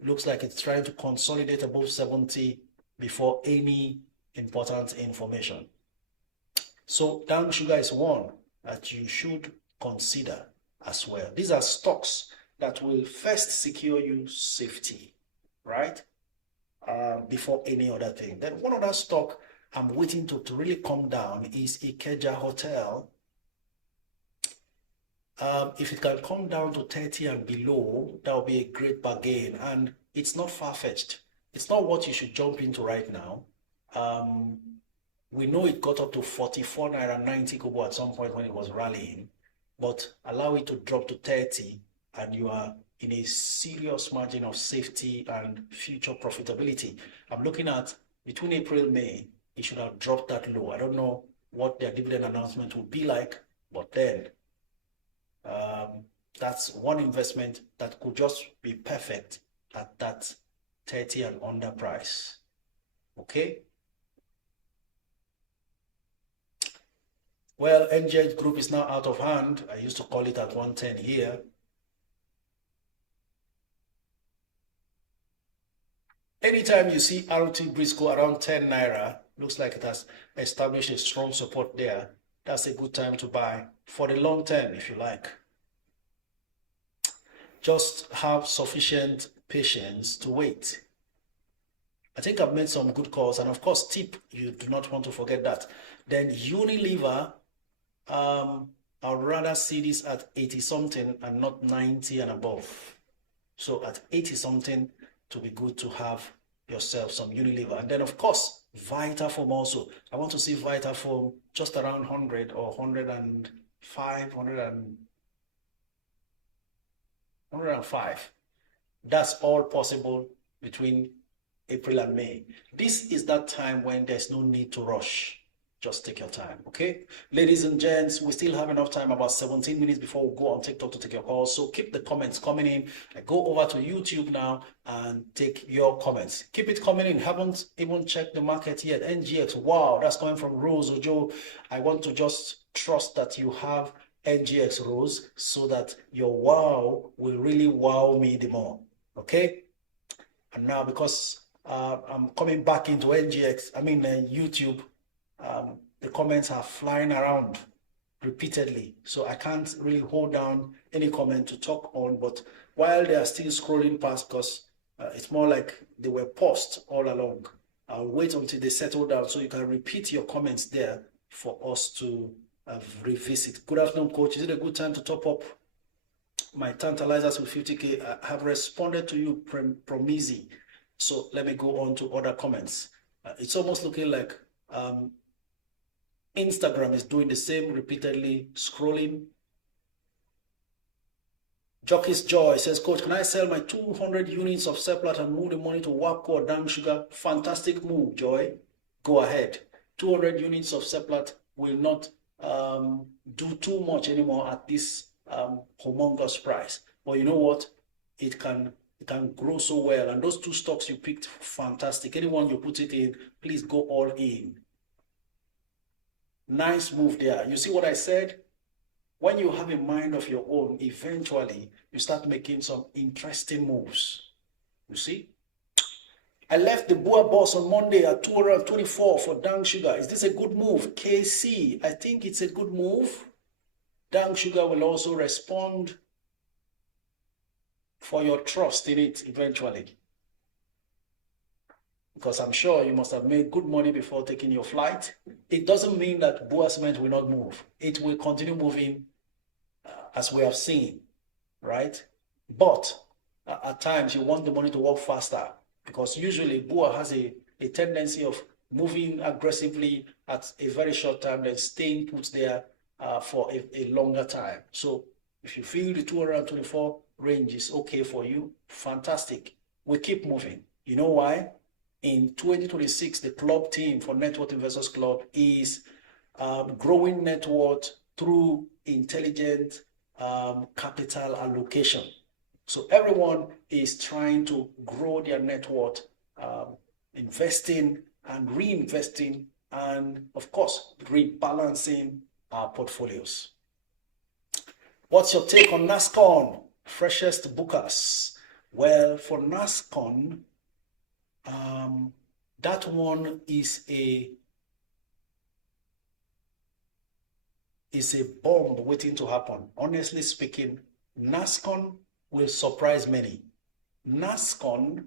Looks like it's trying to consolidate above 70 before any important information. So Dang Sugar is one that you should consider as well. These are stocks that will first secure you safety, right? Before any other thing. Then one other stock I'm waiting to really come down is Ikeja Hotel. If it can come down to 30 and below, that will be a great bargain. And it's not far-fetched. It's not what you should jump into right now. We know it got up to 44 naira 90 kobo at some point when it was rallying, but allow it to drop to 30 and you are in a serious margin of safety and future profitability. I'm looking at between April, May, it should have dropped that low. I don't know what their dividend announcement will be like, but then that's one investment that could just be perfect at that 30 and under price. Okay. Well, NGX Group is now out of hand. I used to call it at 110 here. Anytime you see RT Briscoe around 10 Naira, looks like it has established a strong support there. That's a good time to buy for the long term, if you like. Just have sufficient patience to wait. I think I've made some good calls, and of course, tip, you do not want to forget that. Then Unilever, I'd rather see this at 80 something and not 90 and above. So at 80 something, to be good to have yourself some Unilever. And then of course, Vitafoam also. I want to see Vitafoam just around 100 or 105, 105. That's all possible between April and May. This is that time when there's no need to rush. Just take your time, okay? Ladies and gents, we still have enough time, about 17 minutes before we go on TikTok to take your calls. So keep the comments coming in. I go over to YouTube now and take your comments. Keep it coming in. Haven't even checked the market yet. NGX, wow, that's coming from Rose Ojo. I want to just trust that you have NGX Rose so that your wow will really wow me the more, okay? And now because I'm coming back into NGX, YouTube, the comments are flying around repeatedly, so I can't really hold down any comment to talk on. But while they are still scrolling past, because it's more like they were paused all along, I'll wait until they settle down so you can repeat your comments there for us to revisit. Good afternoon, coach. Is it a good time to top up my tantalizers with 50K? I have responded to you, Promizi. So let me go on to other comments. It's almost looking like Instagram is doing the same, repeatedly scrolling. Jockey's Joy says, Coach, can I sell my 200 units of Seplat and move the money to Wapco or Dang Sugar? Fantastic move, Joy. Go ahead. 200 units of Seplat will not do too much anymore at this humongous price. But you know what? It can grow so well. And those two stocks you picked, fantastic. Anyone you put it in, please go all in. Nice move there. You see what I said? When you have a mind of your own, eventually you start making some interesting moves. You see? I left the Boa Boss on Monday at 224 for Dang Sugar. Is this a good move? KC, I think it's a good move. Dang Sugar will also respond for your trust in it eventually. Because I'm sure you must have made good money before taking your flight. It doesn't mean that Boa Cement will not move. It will continue moving as we have seen, right? But at times you want the money to work faster, because usually Boa has a tendency of moving aggressively at a very short time, then staying put there for a longer time. So if you feel the 224 range is okay for you, fantastic. We keep moving. You know why? In 2026, the club team for Net Worth Investors Club is growing net worth through intelligent capital allocation. So everyone is trying to grow their net worth, investing and reinvesting, and of course, rebalancing our portfolios. What's your take on NASCON? Freshest bookers. Well, for NASCON, that one is a bomb waiting to happen. Honestly speaking, NASCON will surprise many. NASCON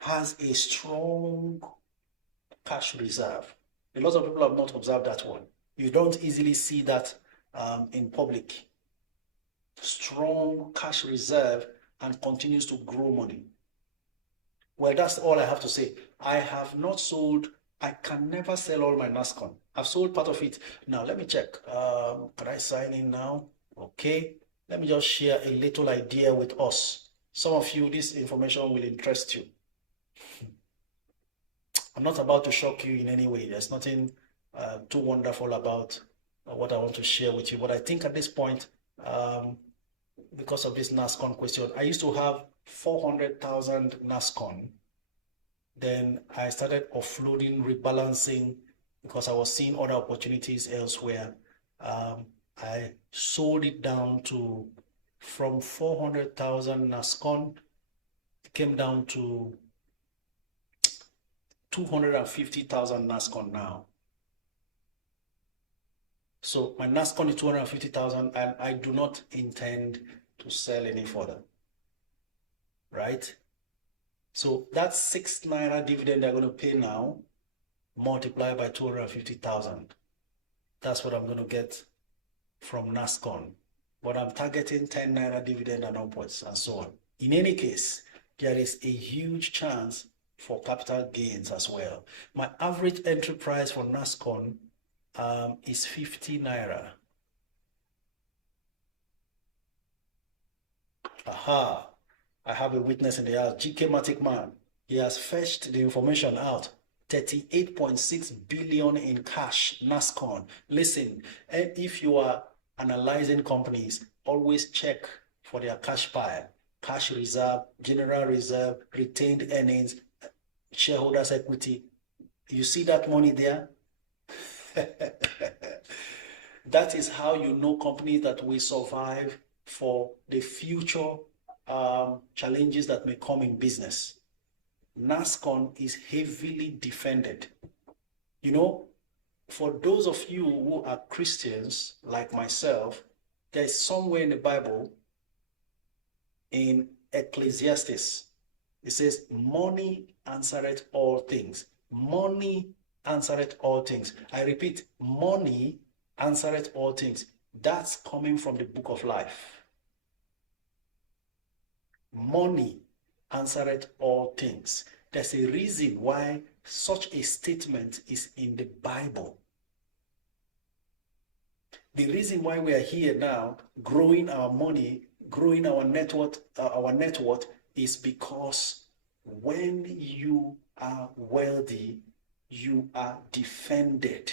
has a strong cash reserve. A lot of people have not observed that one. You don't easily see that in public. Strong cash reserve and continues to grow money. Well, that's all I have to say. I have not sold. I can never sell all my NASCON. I've sold part of it. Now, let me check. Can I sign in now? Okay. Let me just share a little idea with us. Some of you, this information will interest you. I'm not about to shock you in any way. There's nothing too wonderful about what I want to share with you. But I think at this point, because of this NASCON question, I used to have 400,000 NASCON. Then I started offloading, rebalancing, because I was seeing other opportunities elsewhere. I sold it down to, from 400,000 NASCON, it came down to 250,000 NASCON now. So my NASCON is 250,000, and I do not intend to sell any further, right? So that's 6 Naira dividend they're going to pay now, multiplied by 250,000. That's what I'm going to get from NASCON. But I'm targeting 10 Naira dividend and upwards and so on. In any case, there is a huge chance for capital gains as well. My average entry price for NASCON is 50 Naira. Aha, I have a witness in the house, GK Matic Man. He has fetched the information out. 38.6 billion in cash, NASCON. Listen, if you are analyzing companies, always check for their cash pile, cash reserve, general reserve, retained earnings, shareholders' equity. You see that money there? That is how you know companies that will survive for the future challenges that may come in business. NASCON is heavily defended. You know, for those of you who are Christians like myself, there's somewhere in the Bible, in Ecclesiastes, it says, money answereth all things. Money answereth all things. I repeat, money answereth all things. That's coming from the book of life. Money answereth all things. There's a reason why such a statement is in the Bible. The reason why we are here now, growing our money, growing our net worth is because when you are wealthy, you are defended.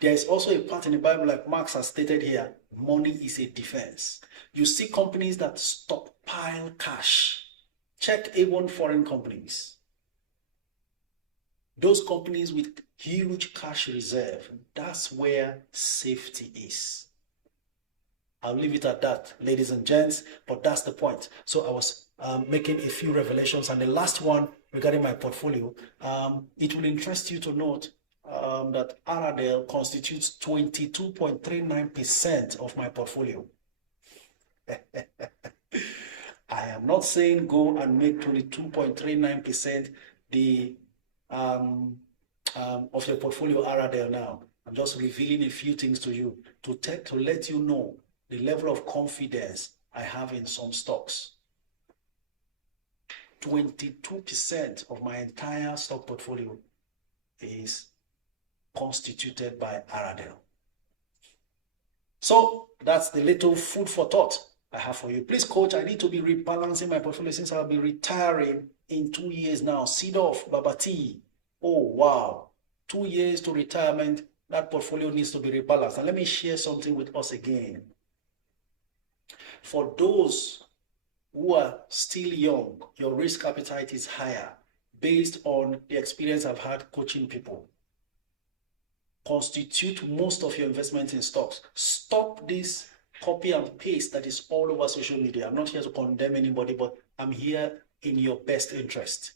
There is also a part in the Bible, like Marx has stated here, money is a defense. You see companies that stockpile cash. Check even foreign companies. Those companies with huge cash reserve, that's where safety is. I'll leave it at that, ladies and gents, but that's the point. So I was making a few revelations, and the last one regarding my portfolio, it will interest you to note that Aradale constitutes 22.39% of my portfolio. I am not saying go and make 22.39% of your portfolio Aradale now. I'm just revealing a few things to you to let you know the level of confidence I have in some stocks. 22% of my entire stock portfolio is constituted by Aradale. So that's the little food for thought I have for you. Please, coach, I need to be rebalancing my portfolio since I'll be retiring in 2 years now. Seed off, Babati. Oh, wow. 2 years to retirement. That portfolio needs to be rebalanced. And let me share something with us again. For those who are still young, your risk appetite is higher based on the experience I've had coaching people. Constitute most of your investment in stocks. Stop this copy and paste that is all over social media. I'm not here to condemn anybody, but I'm here in your best interest.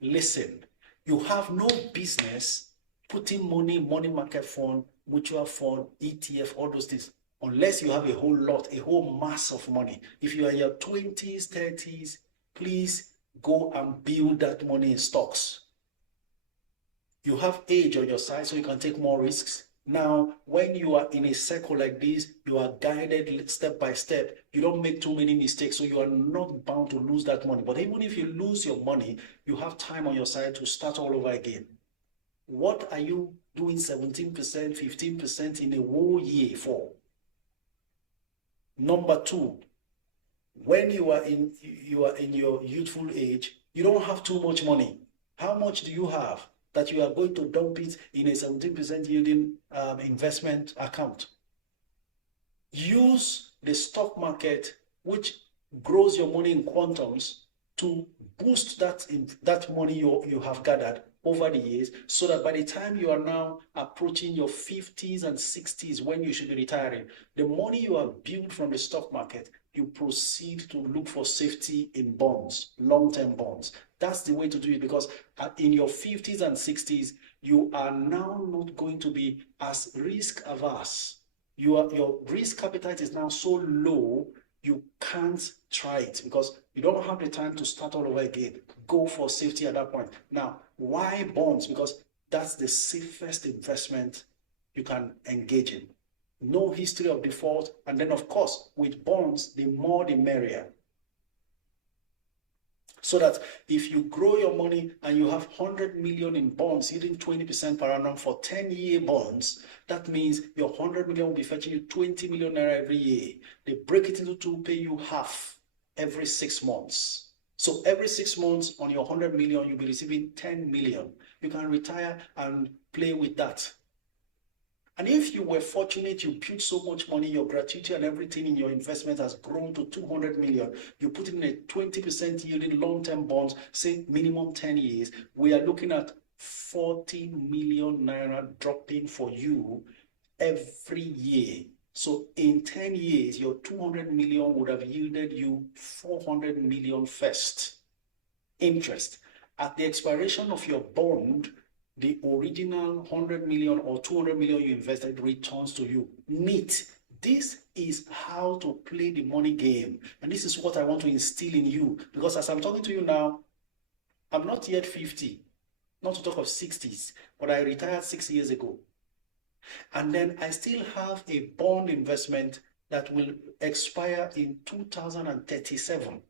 Listen, you have no business putting money market fund, mutual fund, ETF, all those things, unless you have a whole mass of money. If you are in your 20s, 30s, please go and build that money in stocks. You have age on your side, so you can take more risks. Now, when you are in a circle like this, you are guided step by step. You don't make too many mistakes, so you are not bound to lose that money. But even if you lose your money, you have time on your side to start all over again. What are you doing 17%, 15% in a whole year for? Number two, when you are in your youthful age, You don't have too much money. How much do you have that you are going to dump it in a 17% yielding investment account? Use the stock market, which grows your money in quantums, to boost that money you have gathered over the years, so that by the time you are now approaching your 50s and 60s, when you should be retiring, the money you have built from the stock market, you proceed to look for safety in bonds, long-term bonds. That's the way to do it, because in your 50s and 60s, you are now not going to be as risk averse. Your risk appetite is now so low, you can't try it because you don't have the time to start all over again. Go for safety at that point. Now, why bonds? Because that's the safest investment you can engage in. No history of default. And then, of course, with bonds, the more the merrier. So that if you grow your money and you have 100 million in bonds, yielding 20% per annum for 10-year bonds, that means your 100 million will be fetching you 20 million naira every year. They break it into two, pay you half every 6 months. So every 6 months on your 100 million, you'll be receiving 10 million. You can retire and play with that. And if you were fortunate, you built so much money, your gratuity and everything in your investment has grown to 200 million, you put in a 20% yielding long-term bonds, say minimum 10 years, we are looking at 40 million naira dropping for you every year. So in 10 years, your 200 million would have yielded you 400 million first interest. At the expiration of your bond, the original 100 million or 200 million you invested returns to you. Neat. This is how to play the money game. And this is what I want to instill in you. Because as I'm talking to you now, I'm not yet 50, not to talk of 60s, but I retired 6 years ago. And then I still have a bond investment that will expire in 2037.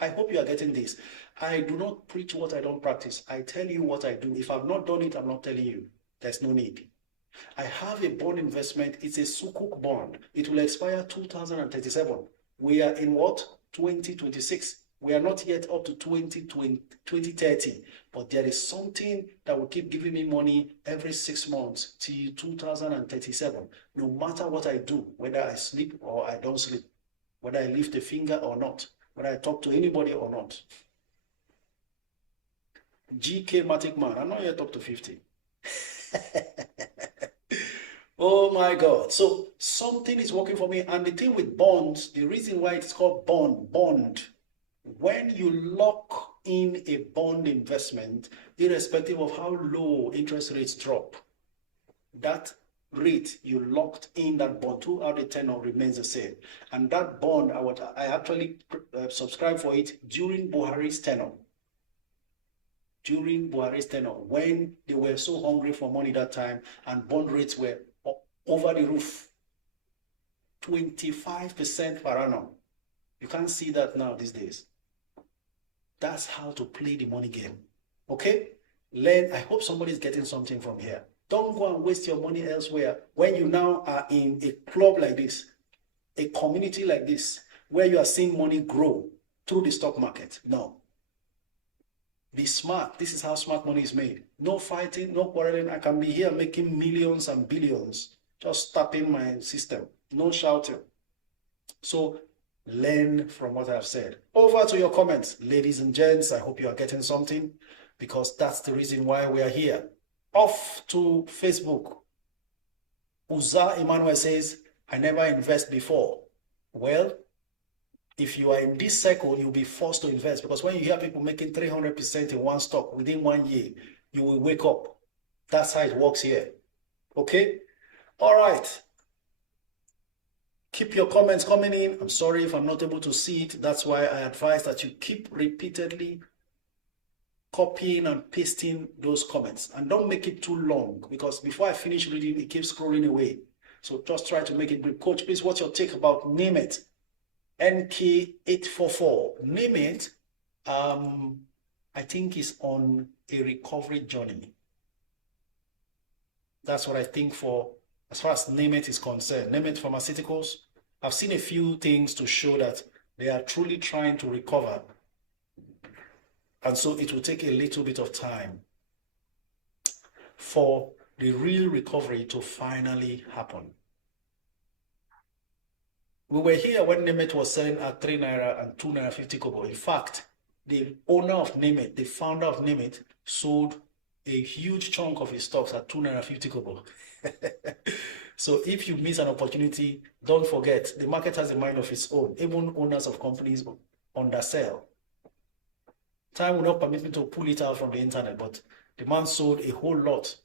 I hope you are getting this. I do not preach what I don't practice. I tell you what I do. If I've not done it, I'm not telling you. There's no need. I have a bond investment. It's a Sukuk bond. It will expire 2037. We are in what? 2026. We are not yet up to 2030. But there is something that will keep giving me money every 6 months till 2037. No matter what I do, whether I sleep or I don't sleep, whether I lift a finger or not, whether I talk to anybody or not. GK Matic Man, I'm not yet up to 50. Oh my God. So something is working for me. And the thing with bonds, the reason why it's called bond, when you lock in a bond investment, irrespective of how low interest rates drop, that rate you locked in that bond throughout the tenor remains the same. And that bond, I actually subscribed for it during Buhari's tenor. During Buhari's tenor, when they were so hungry for money that time and bond rates were over the roof, 25% per annum. You can't see that now these days. That's how to play the money game. Okay? Learn. I hope somebody's getting something from here. Don't go and waste your money elsewhere when you now are in a club like this, a community like this, where you are seeing money grow through the stock market. No. Be smart. This is how smart money is made. No fighting, no quarreling. I can be here making millions and billions, just tapping my system. No shouting. So learn from what I've said. Over to your comments, ladies and gents. I hope you are getting something, because that's the reason why we are here. Off to Facebook. Uza Emmanuel says, I never invest before. Well, if you are in this circle, you'll be forced to invest, because when you hear people making 300% in one stock within 1 year, you will wake up. That's how it works here. Okay? All right. Keep your comments coming in. I'm sorry if I'm not able to see it. That's why I advise that you keep repeatedly copying and pasting those comments. And don't make it too long, because before I finish reading, it keeps scrolling away. So just try to make it brief. Coach, please, what's your take about Name It? NK844. Name It, I think, is on a recovery journey. That's what I think for as far as Name It is concerned. Name It Pharmaceuticals, I've seen a few things to show that they are truly trying to recover. And so it will take a little bit of time for the real recovery to finally happen. We were here when Nemet was selling at 3 naira and 2 naira 50 kobo. In fact, the owner of Nemet, the founder of Nemet, sold a huge chunk of his stocks at 2 naira 50 kobo. So if you miss an opportunity, don't forget, the market has a mind of its own. Even owners of companies undersell. Time will not permit me to pull it out from the internet, but the man sold a whole lot.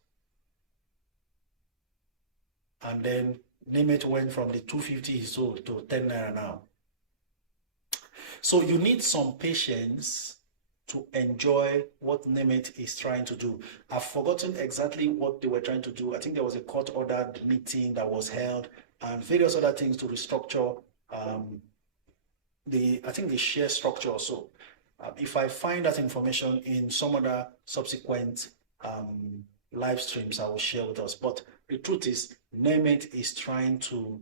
And then Nemet went from the 250 he sold to 10 naira now. So you need some patience to enjoy what Nemet is trying to do. I've forgotten exactly what they were trying to do. I think there was a court-ordered meeting that was held and various other things to restructure the share structure also. If I find that information in some other subsequent live streams, I will share with us. But the truth is, Nemet is trying to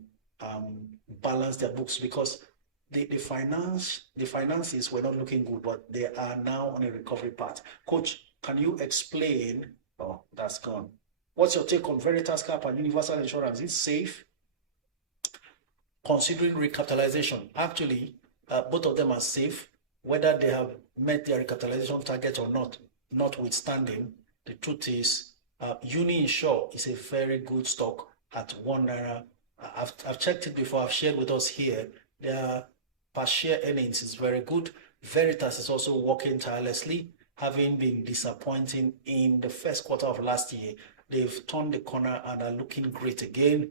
balance their books because the finances were not looking good, but they are now on a recovery path. Coach, can you explain? Oh, that's gone. What's your take on Veritas Cap and Universal Insurance? Is it safe? Considering recapitalization, actually, both of them are safe. Whether they have met their recapitalization target or not, notwithstanding, the truth is, Uni-Insure is a very good stock at 1 naira. I've checked it before. I've shared with us here. Their per share earnings is very good. Veritas is also working tirelessly, having been disappointing in the first quarter of last year. They've turned the corner and are looking great again.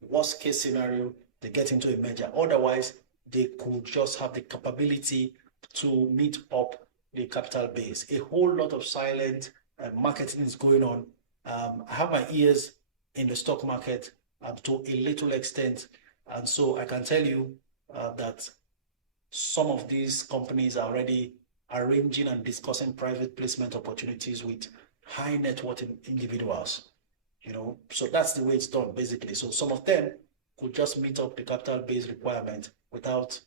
Worst case scenario, they get into a merger. Otherwise, they could just have the capability to meet up the capital base. A whole lot of silent marketing is going on. I have my ears in the stock market to a little extent. And so I can tell you that some of these companies are already arranging and discussing private placement opportunities with high net worth individuals. So that's the way it's done, basically. So some of them could just meet up the capital base requirement without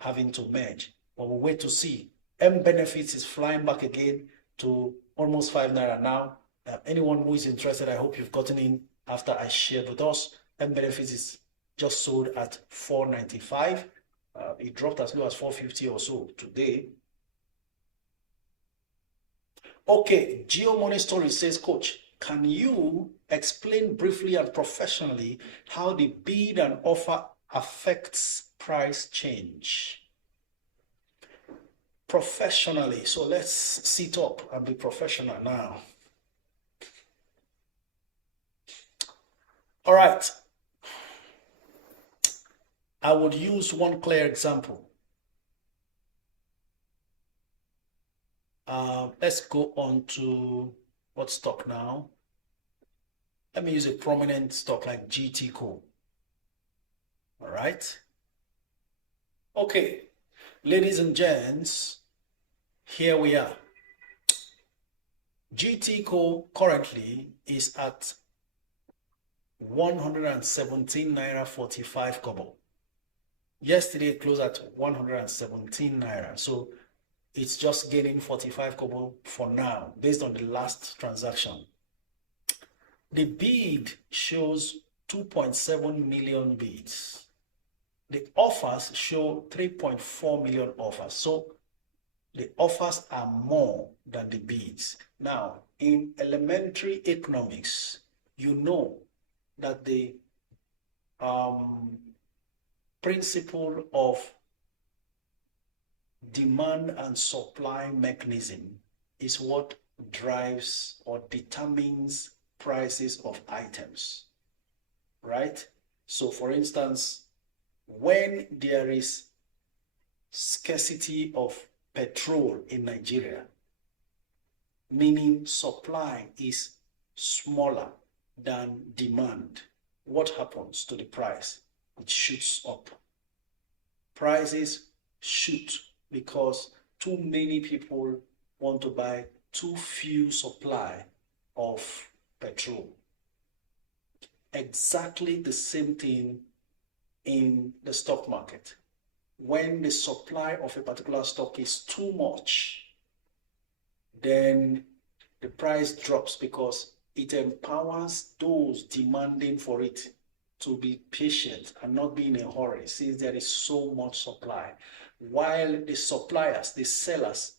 having to merge. But we'll wait to see. M Benefits is flying back again to almost 5 naira now. Anyone who is interested, I hope you've gotten in after I shared with us. M Benefits is just sold at 4.95. It dropped as low as 4.50 or so today. Okay, Geo Money Story says, Coach, can you explain briefly and professionally how the bid and offer affects price change? Professionally, so let's sit up and be professional now. All right. I would use one clear example. Let's go on to what stock now? Let me use a prominent stock like GTCO. All right. Okay, ladies and gents, here we are. GTCO currently is at 117 naira 45 kobo. Yesterday it closed at 117 naira. So it's just gaining 45 kobo for now, based on the last transaction. The bid shows 2.7 million bids. The offers show 3.4 million offers. So the offers are more than the bids. Now, in elementary economics, you know that the principle of demand and supply mechanism is what drives or determines prices of items, right? So for instance, when there is scarcity of petrol in Nigeria, meaning supply is smaller than demand, what happens to the price? It shoots up. Prices shoot because too many people want to buy too few supply of petrol. Exactly the same thing in the stock market. when the supply of a particular stock is too much, then the price drops because it empowers those demanding for it to be patient and not be in a hurry since there is so much supply. While the suppliers, the sellers,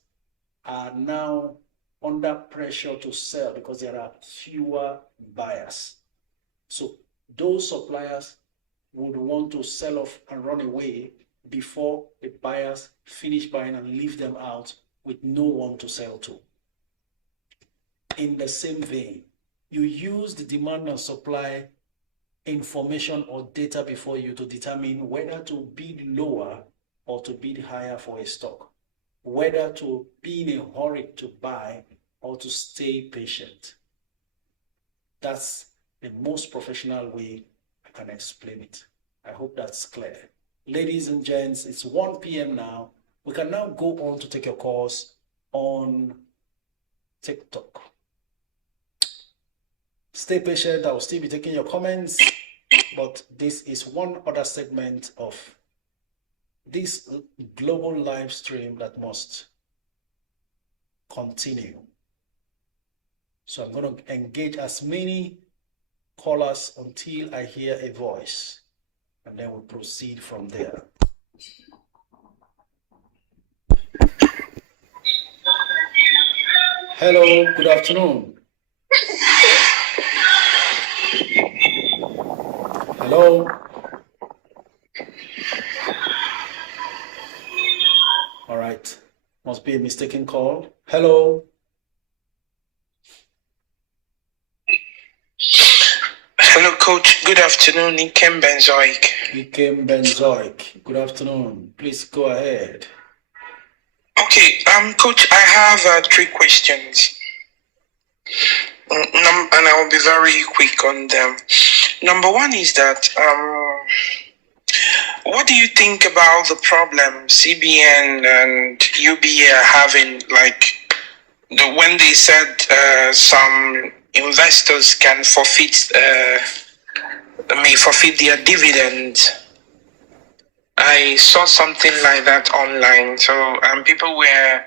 are now under pressure to sell because there are fewer buyers. So those suppliers would want to sell off and run away before the buyers finish buying and leave them out with no one to sell to. In the same vein, you use the demand and supply information or data before you to determine whether to bid lower or to bid higher for a stock, whether to be in a hurry to buy or to stay patient. That's the most professional way I can explain it. I hope that's clear. Ladies and gents, it's 1 p.m. now. We can now go on to take your calls on TikTok. Stay patient. I will still be taking your comments, but this is one other segment of this global live stream that must continue. So I'm going to engage as many callers until I hear a voice, and then we'll proceed from there. Hello, good afternoon. Hello. All right. Must be a mistaken call. Hello. Hello, Coach. Good afternoon. Ikem Benzoic. Ikem Benzoic. Good afternoon. Please go ahead. Okay, Coach, I have 3 questions. And I will be very quick on them. Number 1 is that what do you think about the problem CBN and UBA are having? Like when they said some investors can may forfeit their dividend. I saw something like that online. So people were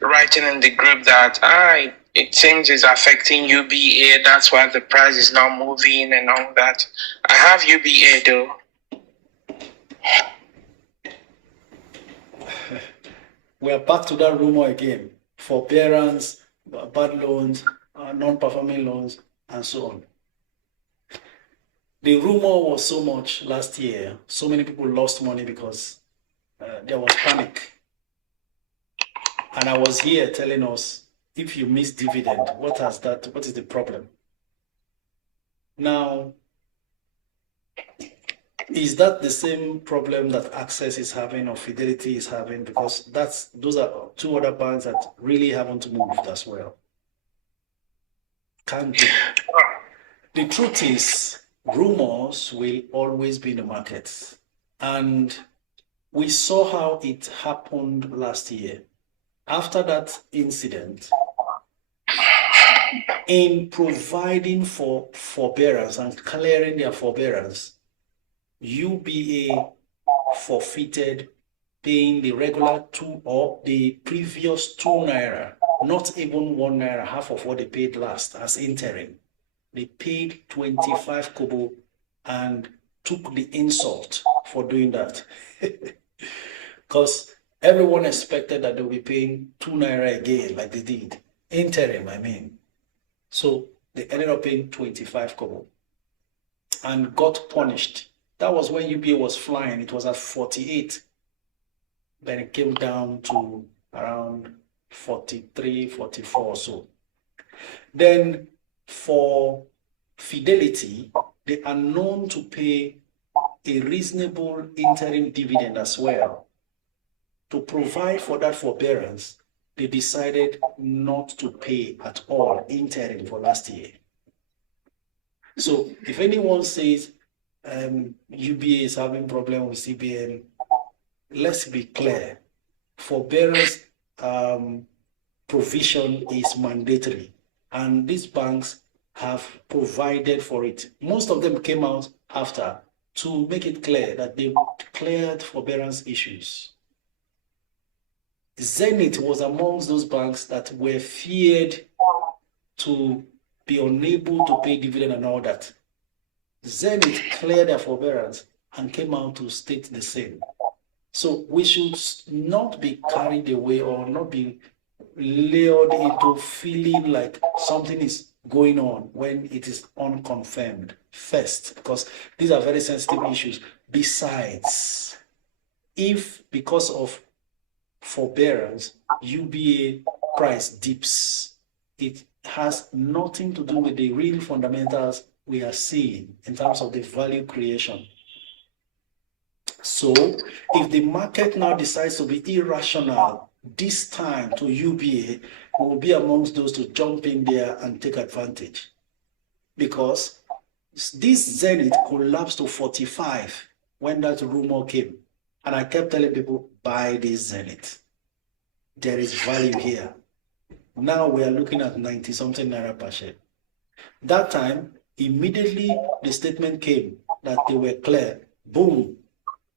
writing in the group that it seems it's affecting UBA. That's why the price is now moving and all that. I have UBA though. We are back to that rumor again. Forbearance, bad loans, non-performing loans, and so on. The rumor was so much last year. So many people lost money because there was panic. And I was here telling us, if you miss dividend, what is the problem? Now, is that the same problem that Access is having or Fidelity is having? Because those are 2 other banks that really haven't moved as well. Can't do. The truth is, rumors will always be in the markets. And we saw how it happened last year. After that incident, in providing for forbearance and clearing their forbearance, UBA forfeited paying the regular 2 or the previous 2 naira, not even 1 naira, half of what they paid last as interim. They paid 25 kobo and took the insult for doing that. Because everyone expected that they would be paying 2 naira again, like they did. Interim, I mean. So they ended up paying 25 kobo and got punished. That was when UBA was flying. It was at 48. Then it came down to around 43, 44 or so. Then for Fidelity, they are known to pay a reasonable interim dividend as well. To provide for that forbearance, they decided not to pay at all interim for last year. So if anyone says UBA is having problem with CBN, let's be clear. Forbearance provision is mandatory, and these banks have provided for it. Most of them came out after to make it clear that they declared forbearance issues. Zenith was amongst those banks that were feared to be unable to pay dividend and all that. Zenith cleared their forbearance and came out to state the same. So we should not be carried away or not be lured into feeling like something is going on when it is unconfirmed first, because these are very sensitive issues. Besides, if because of forbearance UBA price dips, it has nothing to do with the real fundamentals we are seeing in terms of the value creation. So if the market now decides to be irrational this time to UBA, we will be amongst those to jump in there and take advantage, because this Zenith collapsed to 45 when that rumor came, and I kept telling people, buy this Zenith. There is value here. Now we are looking at 90 something naira per share. That time, immediately the statement came that they were clear. Boom,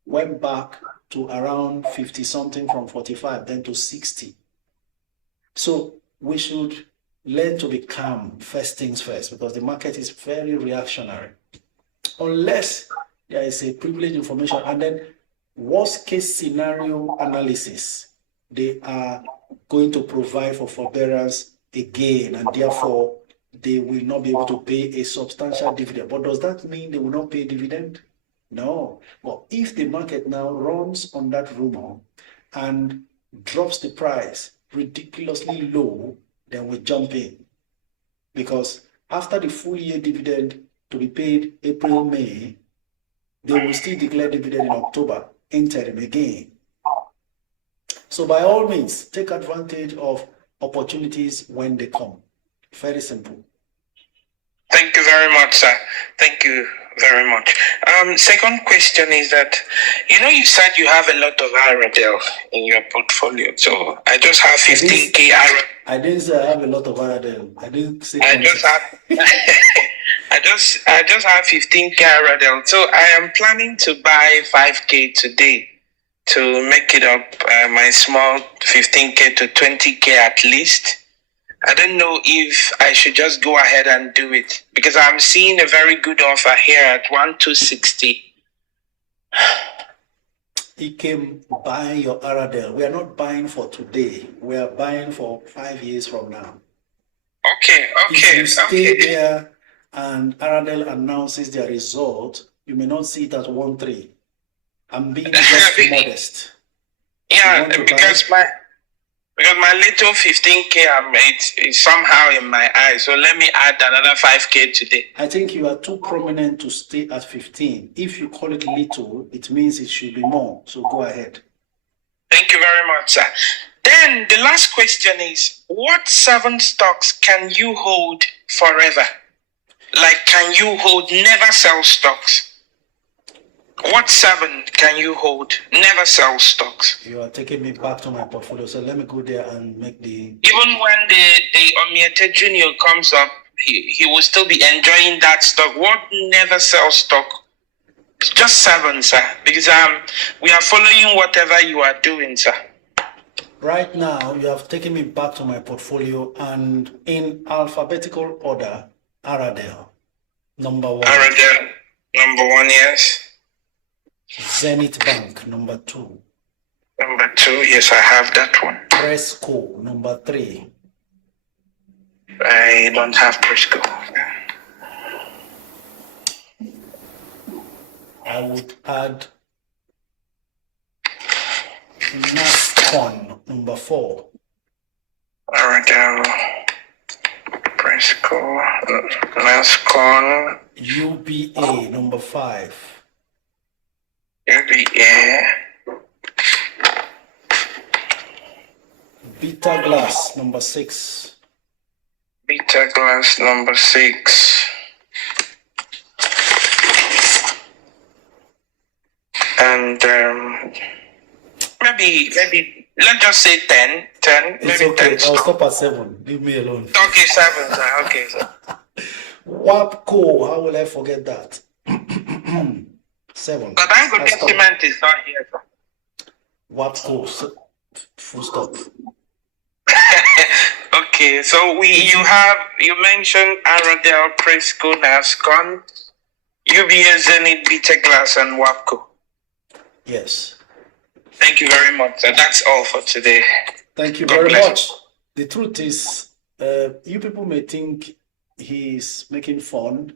went back to around 50 something from 45, then to 60. So we should learn to be calm, first things first, because the market is very reactionary. Unless there is a privileged information, and then worst case scenario analysis, they are going to provide for forbearance again, and therefore they will not be able to pay a substantial dividend. But does that mean they will not pay dividend? No. But if the market now runs on that rumor and drops the price ridiculously low, then we jump in. Because after the full year dividend to be paid April, May, they will still declare dividend in October, interim again. So by all means, take advantage of opportunities when they come. Very simple. Thank you very much, sir. Thank you very much. Second question is that, you said you have a lot of RDL in your portfolio. So I just have 15K RDL. I didn't say I have a lot of RDL. I didn't say I just have 15K RDL. So I am planning to buy 5K today to make it up my small 15K to 20K at least. I don't know if I should just go ahead and do it, because I'm seeing a very good offer here at 1,260. He came buying your RDL. We are not buying for today. We are buying for 5 years from now. Okay. If you stay there and RDL announces their result, you may not see it at 1.3. I'm being just modest. Yeah, because my little 15K is somehow in my eyes. So let me add another 5K today. I think you are too prominent to stay at 15. If you call it little, it means it should be more. So go ahead. Thank you very much, sir. Then the last question is, what 7 stocks can you hold forever? Like, can you hold, never sell stocks? What 7 can you hold, never sell stocks? You are taking me back to my portfolio, so let me go there and make the... Even when the Omiete Junior comes up, he will still be enjoying that stock. What never sell stock? Just 7, sir, because we are following whatever you are doing, sir. Right now, you have taken me back to my portfolio, and in alphabetical order, RDL, number 1. RDL, number 1, yes. Zenith Bank, number 2. Number 2, yes, I have that one. Presco, number 3. I don't have Presco. I would add NASCON, number 4. RDL, Presco, NASCON. UBA, number 5. UBA. Beta Glass, number 6. Beta Glass, number 6. And maybe let's just say 10. It's Maybe okay. 10. I'll stop at 7. Leave me alone. Okay, 7, sir. Okay, sir. WAPCO, how will I forget that? 7. But Dangote Cement is not here. What course? Full stop. Okay, so you mentioned Aradel, Prisco, Nascon, UBA, Zenith, Beta Glass, and WAPCO. Yes. Thank you very much. That's all for today. Thank you very much. The truth is, you people may think he's making fun,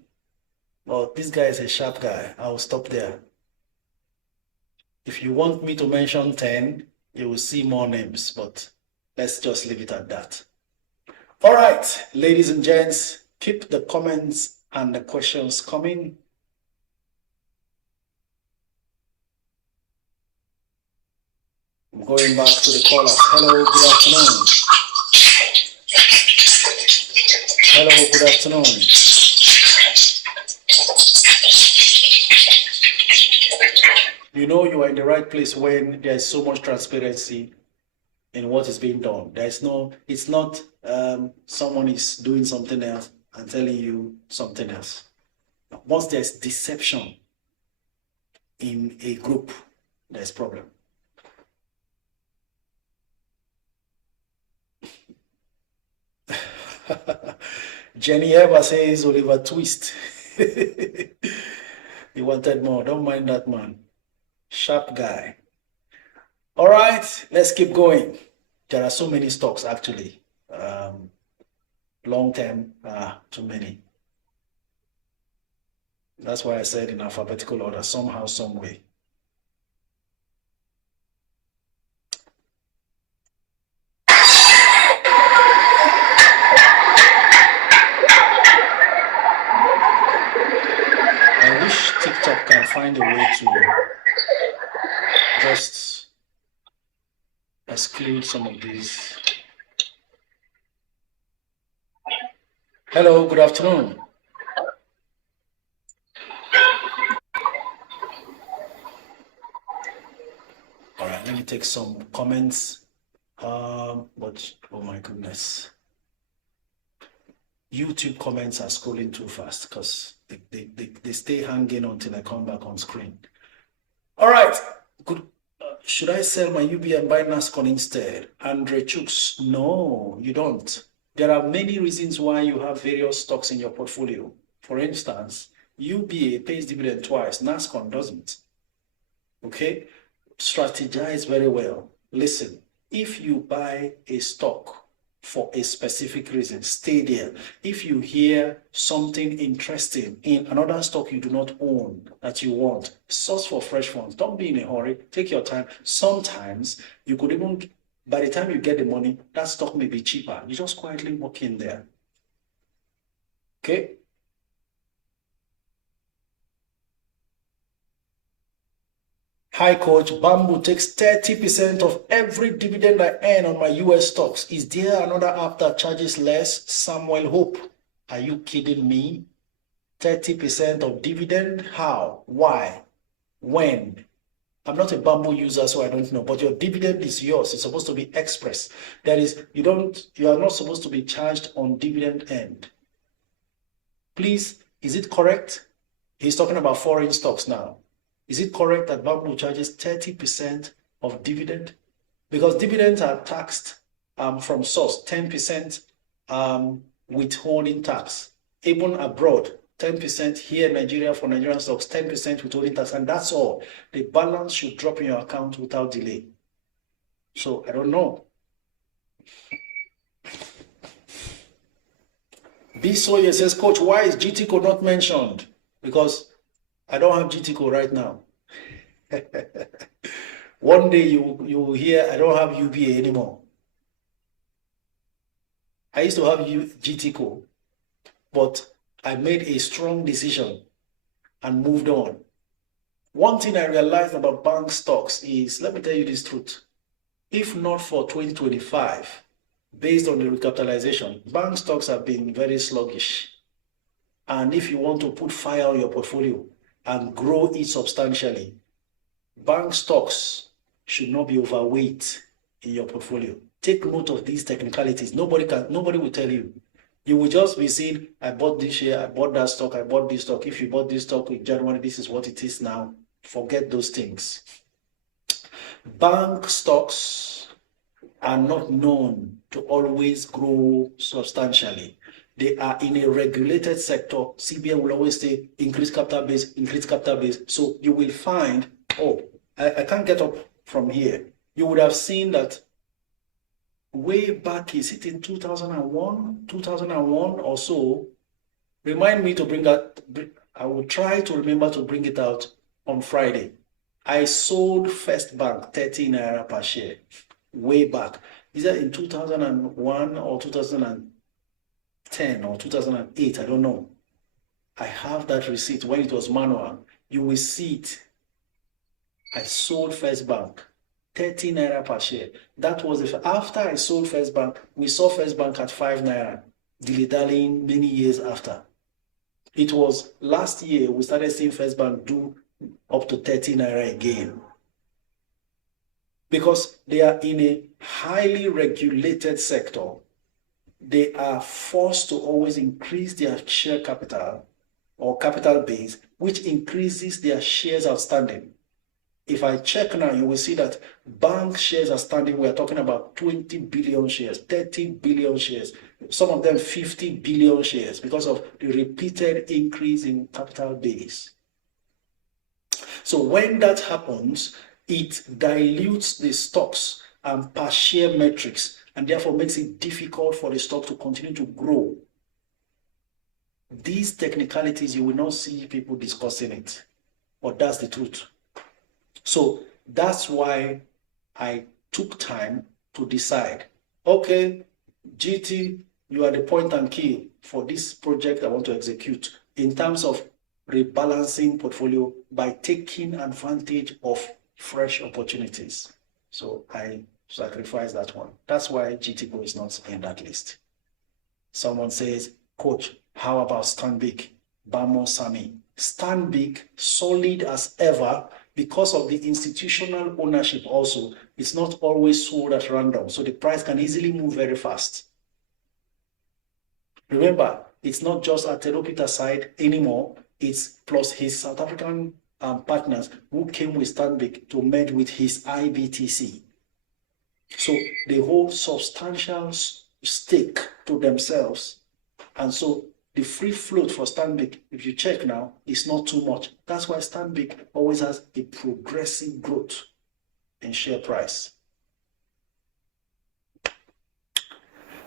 but this guy is a sharp guy. I'll stop there. If you want me to mention 10, you will see more names, but let's just leave it at that. All right, ladies and gents, keep the comments and the questions coming. I'm going back to the callers. Hello, good afternoon. Hello, good afternoon. You know you are in the right place when there is so much transparency in what is being done. It's not someone is doing something else and telling you something else. Once there's deception in a group, there's problem. Jenny Eva says Oliver Twist. He wanted more. Don't mind that man. Sharp guy. All right, let's keep going. There are so many stocks actually. Long term, too many. That's why I said in alphabetical order, somehow, some way. I wish TikTok can find a way to just exclude some of these. Hello, good afternoon. All right, let me take some comments. But oh my goodness. YouTube comments are scrolling too fast because they stay hanging until I come back on screen. All right, good. Should I sell my UB and buy NASCON instead? Andre Chooks, no, you don't. There are many reasons why you have various stocks in your portfolio. For instance, UBA pays dividend twice, NASCON doesn't. Okay, strategize very well. Listen, if you buy a stock for a specific reason, stay there. If you hear something interesting in another stock you do not own that you want, source for fresh funds. Don't be in a hurry. Take your time. Sometimes you could even, by the time you get the money, that stock may be cheaper. You just quietly walk in there. Okay? Hi, Coach. Bamboo takes 30% of every dividend I earn on my US stocks. Is there another app that charges less? Samuel Hope. Are you kidding me? 30% of dividend? How? Why? When? I'm not a Bamboo user, so I don't know. But your dividend is yours. It's supposed to be express. That is, you are not supposed to be charged on dividend end. Please, is it correct? He's talking about foreign stocks now. Is it correct that Bamboo charges 30% of dividend? Because dividends are taxed from source, 10% withholding tax. Even abroad, 10% here in Nigeria for Nigerian stocks, 10% withholding tax, and that's all. The balance should drop in your account without delay. So I don't know. B. Sawyer says, Coach, why is GTCO not mentioned? Because I don't have GTCO right now. One day you will hear I don't have UBA anymore. I used to have GTCO, but I made a strong decision and moved on. One thing I realized about bank stocks is, let me tell you this truth. If not for 2025, based on the recapitalization, bank stocks have been very sluggish. And if you want to put fire on your portfolio and grow it substantially, bank stocks should not be overweight in your portfolio. Take note of these technicalities. Nobody will tell you. You will just be saying, I bought this share, I bought that stock, I bought this stock. If you bought this stock in January, this is what it is now. Forget those things. Bank stocks are not known to always grow substantially. They are in a regulated sector. CBN will always say increase capital base, increase capital base. So you will find, I can't get up from here. You would have seen that way back, is it in 2001 or so? Remind me to bring that. I will try to remember to bring it out on Friday. I sold First Bank 30 naira per share way back. Is that in 2001 or 2010 or 2008? I don't know. I have that receipt when it was manual. You will see it. I sold First Bank 30 naira per share. That was after I sold First Bank. We saw First Bank at 5 naira, dilly-dallying many years after. It was last year we started seeing First Bank do up to 30 naira again, because they are in a highly regulated sector. They are forced to always increase their share capital or capital base, which increases their shares outstanding. If I check now, you will see that bank shares outstanding, we are talking about 20 billion shares, 30 billion shares, some of them 50 billion shares, because of the repeated increase in capital base. So when that happens, it dilutes the stocks and per share metrics, and therefore makes it difficult for the stock to continue to grow. These technicalities, you will not see people discussing it, but that's the truth. So that's why I took time to decide, okay, GT, you are the point and key for this project I want to execute in terms of rebalancing portfolio by taking advantage of fresh opportunities. So I sacrifice that one. That's why GTGO is not in that list. Someone says, Coach, how about Stanbic, Bamo Sami? Stanbic, solid as ever, because of the institutional ownership also. It's not always sold at random, so the price can easily move very fast. Remember, it's not just at Teropita side anymore. It's plus his South African partners who came with Stanbic to merge with his IBTC. So they hold substantial stake to themselves. And so the free float for Stanbic, if you check now, is not too much. That's why Stanbic always has a progressive growth in share price.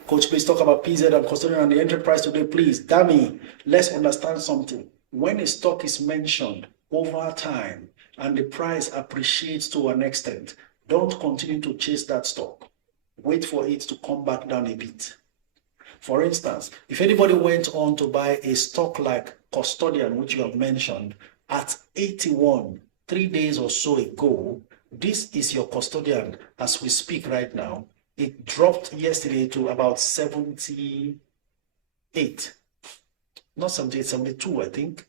Coach, please talk about PZ and custodian and the enterprise today, please. Dami, let's understand something. When a stock is mentioned over time and the price appreciates to an extent, don't continue to chase that stock. Wait for it to come back down a bit. For instance, if anybody went on to buy a stock like Custodian, which you have mentioned, at 81, 3 days or so ago, this is your Custodian as we speak right now. It dropped yesterday to about 78. Not 78, 72, I think.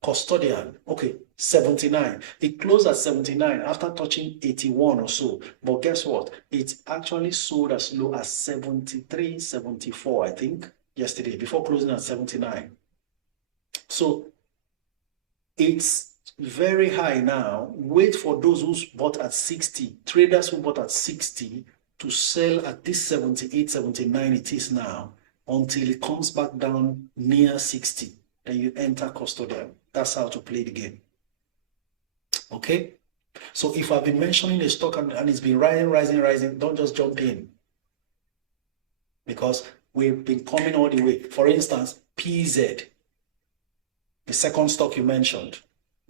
Custodian, okay, 79. It closed at 79 after touching 81 or so. But guess what? It actually sold as low as 73, 74, I think, yesterday, before closing at 79. So it's very high now. Wait for those who bought at 60, traders who bought at 60 to sell at this 78, 79 it is now, until it comes back down near 60. Then you enter Custodian. That's how to play the game. Okay? So if I've been mentioning a stock and it's been rising, don't just jump in. Because we've been coming all the way. For instance, PZ, the second stock you mentioned.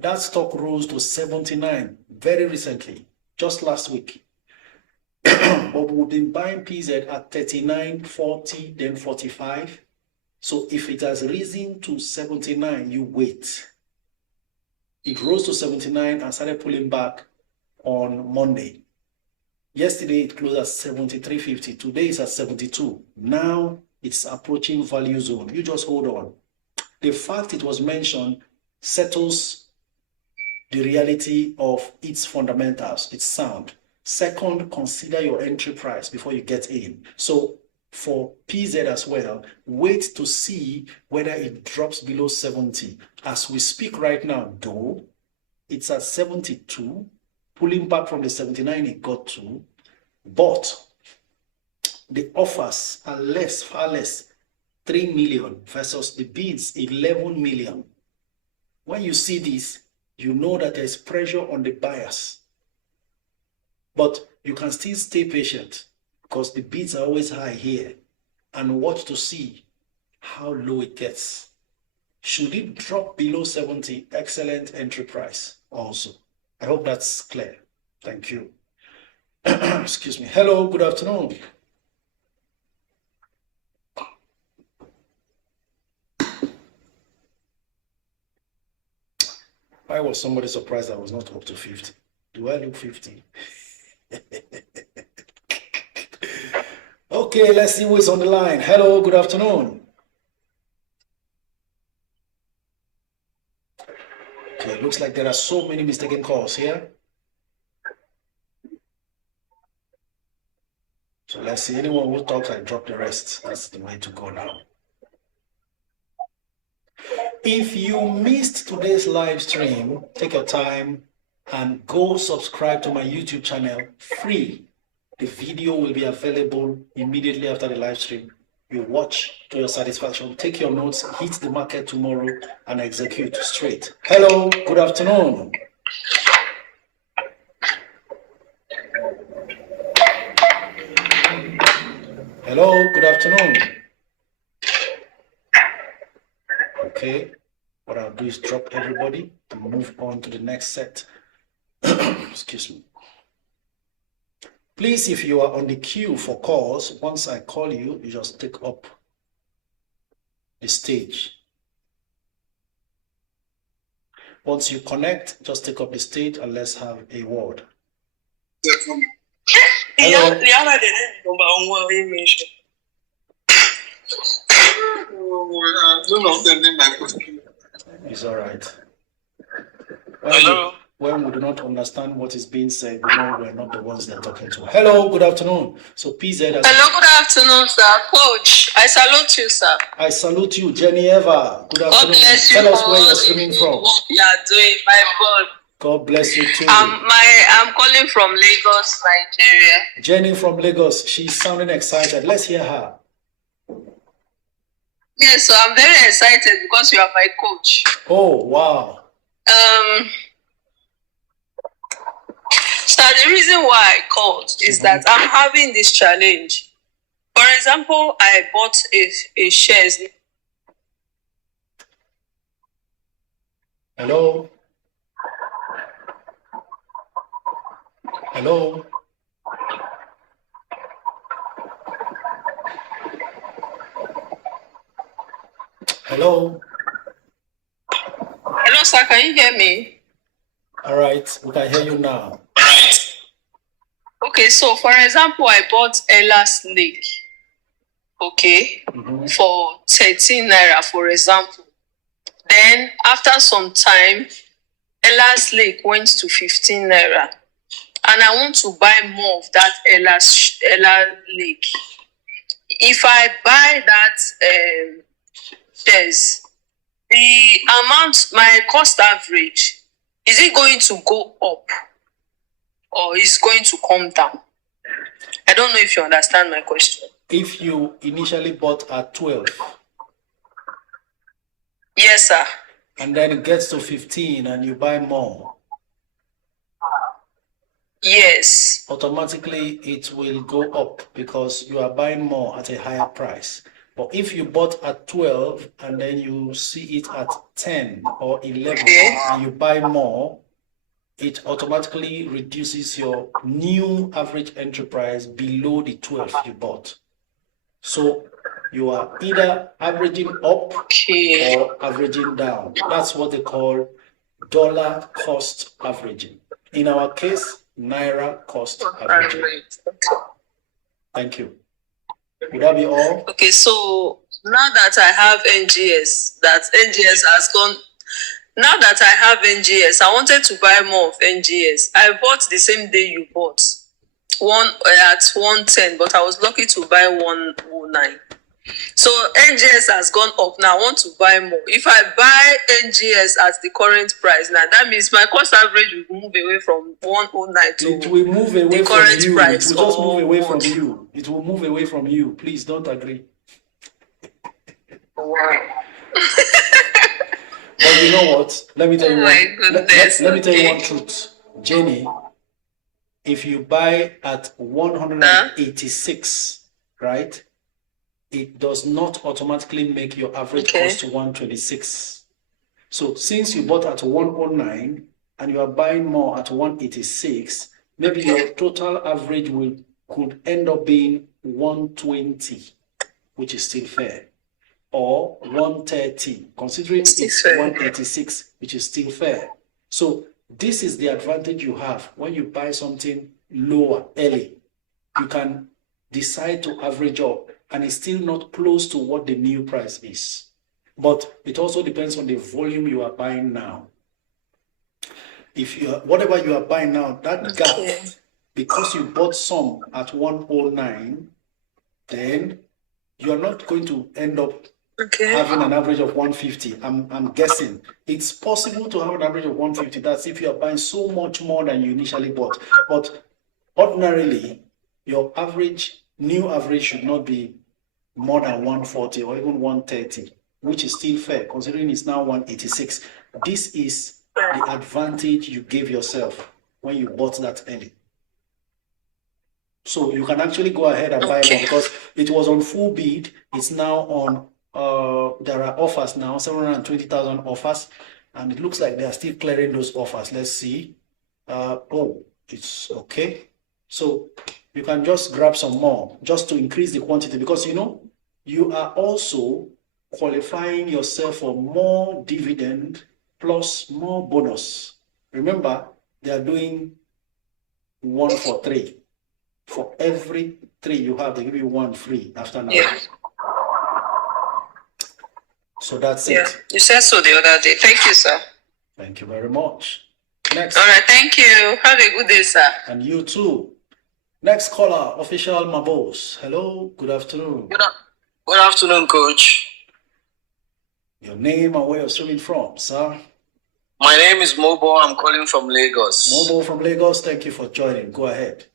That stock rose to 79 very recently, just last week. But we've been buying PZ at 39, 40, then 45. So if it has risen to 79, you wait. It rose to 79 and started pulling back on Monday. Yesterday, it closed at 73.50. Today, it's at 72. Now, it's approaching value zone. You just hold on. The fact it was mentioned settles the reality of its fundamentals, its sound. Second, consider your entry price before you get in. So for PZ as well. Wait to see whether it drops below 70. As we speak right now, though, it's at 72, pulling back from the 79 it got to, but the offers are less, far less, 3 million versus the bids, 11 million. When you see this, you know that there's pressure on the buyers. But you can still stay patient because the bids are always high here, and watch to see how low it gets. Should it drop below 70, excellent entry price also. I hope that's clear. Thank you. Excuse me. Hello, good afternoon. Why was somebody surprised I was not up to 50? Do I look 50? Okay, let's see who is on the line. Hello, good afternoon. Okay, looks like there are so many mistaken calls here. So let's see, anyone who talks, I drop the rest. That's the way to go now. If you missed today's live stream, take your time and go subscribe to my YouTube channel, free. The video will be available immediately after the live stream. You watch to your satisfaction, take your notes, hit the market tomorrow, and execute straight. Hello, good afternoon. Hello, good afternoon. Okay, what I'll do is drop everybody and move on to the next set. Excuse me. Please, if you are on the queue for calls, once I call you, you just take up the stage. Once you connect, just take up the stage and let's have a word. Hello. It's all right. Hello. When we do not understand what is being said, we know we're not the ones they're talking to. Hello, good afternoon. So PZ has... Hello, good afternoon, sir. Coach, I salute you, sir. I salute you, Jenny Eva. Good afternoon. God bless you. Tell us where you're streaming from. What you are doing, my God. God bless you too. I'm calling from Lagos, Nigeria. Jenny from Lagos. She's sounding excited. Let's hear her. Yes, so I'm very excited because you are my coach. Oh, wow. So the reason why I called is that I'm having this challenge. For example, I bought a shares. Hello? Hello? Hello? Hello, sir, can you hear me? All right, we can hear you now. Okay, so for example, I bought Ella's Lake, okay, for 13 naira, for example. Then after some time, Ella's Lake went to 15 naira, and I want to buy more of that Ella Lake. If I buy that shares, the amount, my cost average, is it going to go up or is going to come down? I don't know if you understand my question. If you initially bought at 12. Yes, sir. And then it gets to 15 and you buy more. Yes. Automatically it will go up because you are buying more at a higher price. But if you bought at 12 and then you see it at 10 or 11 and you buy more, it automatically reduces your new average entry price below the 12 you bought. So you are either averaging up or averaging down. That's what they call dollar cost averaging. In our case, Naira cost averaging. Thank you. Would that be all? Okay, so now that I have NGS, has gone. Now that I have NGS, I wanted to buy more of NGS. I bought the same day you bought. at 110, but I was lucky to buy 109. So NGS has gone up now. I want to buy more. If I buy NGS at the current price now, that means my cost average will move away from 109 to it will move away the from current you. price. It will just move away what? from you. It will move away from you. Please don't agree. Wow. But you know what? Let me tell you. Oh my goodness. Let me tell you Okay. one truth, Jenny. If you buy at 186, right? It does not automatically make your average Okay. cost to 126. So since you bought at 109 and you are buying more at 186, maybe your total average could end up being 120, which is still fair, or 130, considering it's fair. 186, which is still fair. So this is the advantage you have when you buy something lower early. You can decide to average up, and it's still not close to what the new price is. But it also depends on the volume you are buying now. If whatever you are buying now, that gap, because you bought some at 109, then you are not going to end up having an average of 150. I'm guessing it's possible to have an average of 150. That's if you are buying so much more than you initially bought. But ordinarily, your new average should not be more than 140 or even 130, which is still fair considering it's now 186. This is the advantage you gave yourself when you bought that early. So you can actually go ahead and buy more because it was on full bid. It's now on, there are offers now, 720,000 offers, and it looks like they are still clearing those offers. Let's see. Oh, it's okay. So you can just grab some more just to increase the quantity, because you are also qualifying yourself for more dividend plus more bonus. Remember, they are doing 1 for 3. For every 3 you have, they give you 1 free after now. Yeah. So that's Yeah. it. You said so the other day. Thank you, sir. Thank you very much. Next. All right. Thank you. Have a good day, sir. And you too. Next caller, Official Mabos. Hello, good afternoon. Good afternoon, Coach. Your name and where you're streaming from, sir? My name is Mobo. I'm calling from Lagos. Mobo from Lagos, thank you for joining. Go ahead.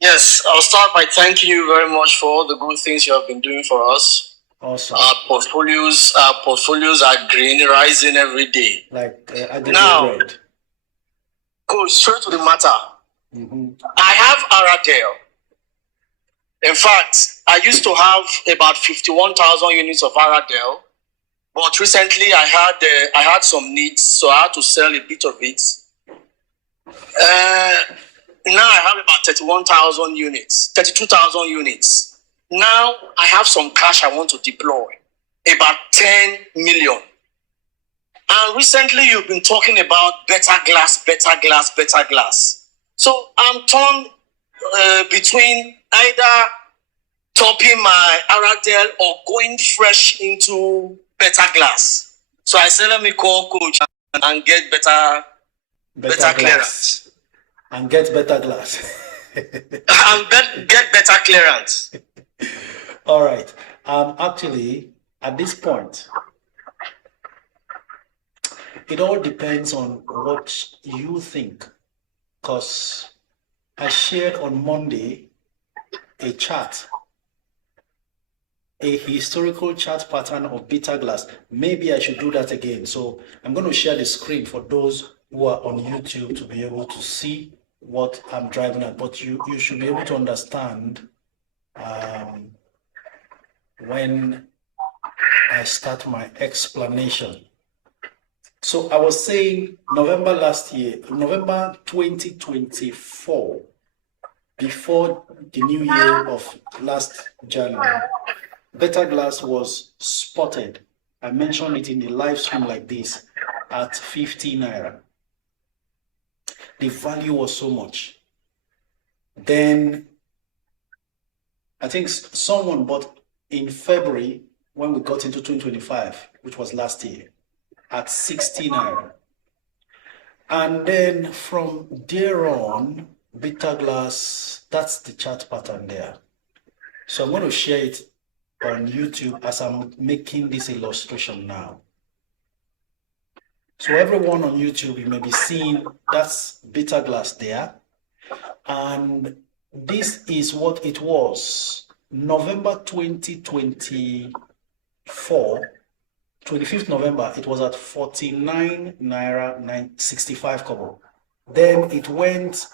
Yes, I'll start by thanking you very much for all the good things you have been doing for us. Awesome. Our portfolios are green, rising every day. Like now, bread. Coach, straight to the matter. I have Aradale. In fact, I used to have about 51,000 units of Aradale, but recently I had some needs, so I had to sell a bit of it. Now I have about 32,000 units. Now I have some cash I want to deploy, about 10 million. And recently you've been talking about better glass. So I'm torn between either topping my Aradale or going fresh into better glass. So I said, let me call Coach and get better clearance. And get better glass. And get better clearance. All right. Actually, at this point, it all depends on what you think. Because I shared on Monday a chart, a historical chart pattern of bitter glass. Maybe I should do that again. So I'm going to share the screen for those who are on YouTube to be able to see what I'm driving at. But you should be able to understand when I start my explanation. So I was saying November 2024, before the new year of last January, better glass was spotted. I mentioned it in the live stream like this at 50 naira. The value was so much. Then I think someone bought in February when we got into 2025, which was last year, at 60 naira. And then from there on, bitter glass, that's the chart pattern there. So I'm going to share it on YouTube as I'm making this illustration now. So everyone on YouTube, you may be seeing that's bitter glass there. And this is what it was. November 2024, 25th November, it was at 49 naira 65 kobo. Then it went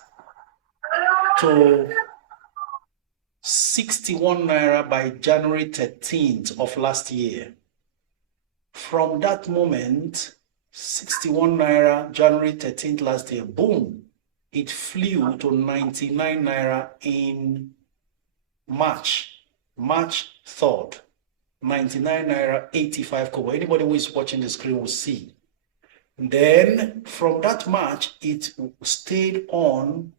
to 61 naira by January 13th of last year. From that moment, 61 naira, January 13th last year, boom, it flew to 99 naira in March 3rd, 99 naira 85 kobo. Anybody who is watching the screen will see. Then from that March, it stayed on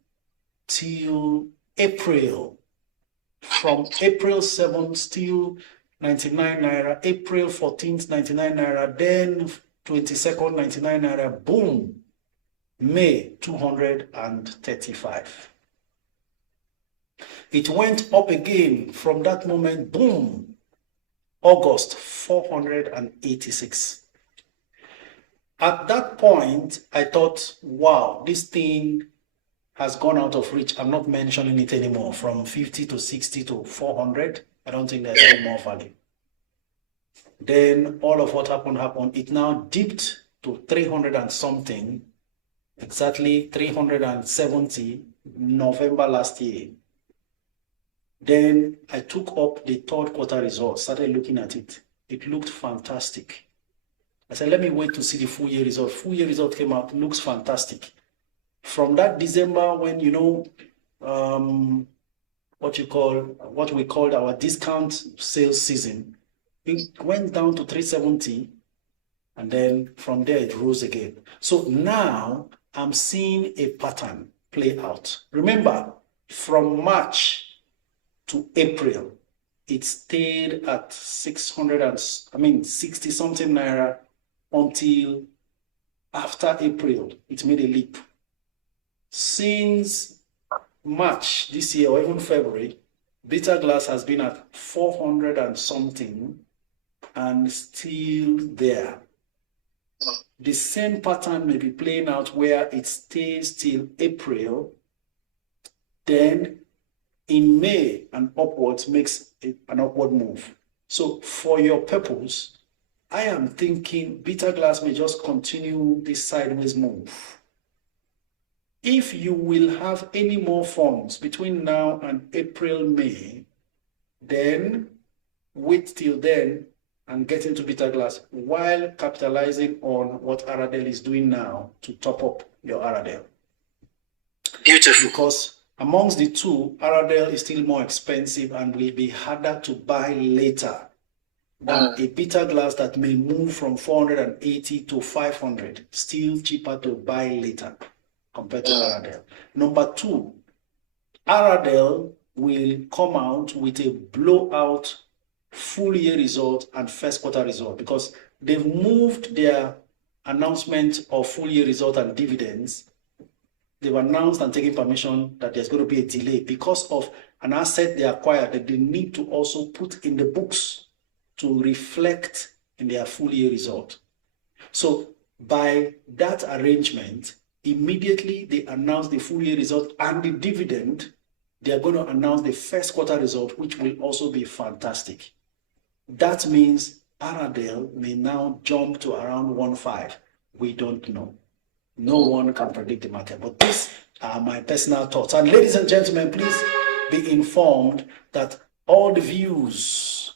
till April. From April 7th, still 99 naira, April 14th, 99 naira, then 22nd, 99 naira, boom, May 235. It went up again from that moment, boom, August 486. At that point, I thought, wow, this thing has gone out of reach. I'm not mentioning it anymore. From 50 to 60 to 400, I don't think there's any more value. Then all of what happened. It now dipped to 300 and something, exactly 370 November last year. Then I took up the third quarter results, started looking at it. It looked fantastic. I said, let me wait to see the full year result. Full year result came out, looks fantastic. From that December, when what we called our discount sales season, it went down to 370, and then from there it rose again. So now I'm seeing a pattern play out. Remember, from March to April, it stayed at 60 something naira until after April, it made a leap. Since March this year, or even February, bitter glass has been at 400 and something and still there. The same pattern may be playing out where it stays till April, then in May and upwards makes an upward move. So for your purpose, I am thinking bitter glass may just continue this sideways move. If you will have any more funds between now and April, May, then wait till then and get into bitter glass while capitalizing on what Aradel is doing now to top up your Aradel. Beautiful. Because amongst the two, Aradel is still more expensive and will be harder to buy later than a bitter glass that may move from 480 to 500, still cheaper to buy later compared to Aradel. Number two, Aradel will come out with a blowout full year result and first quarter result because they've moved their announcement of full year result and dividends. They've announced and taken permission that there's going to be a delay because of an asset they acquired that they need to also put in the books to reflect in their full year result. So by that arrangement, immediately they announce the full year result and the dividend, they are going to announce the first quarter result, which will also be fantastic. That means Aradel may now jump to around 1.5. We don't know. No one can predict the market, but these are my personal thoughts. And ladies and gentlemen, please be informed that all the views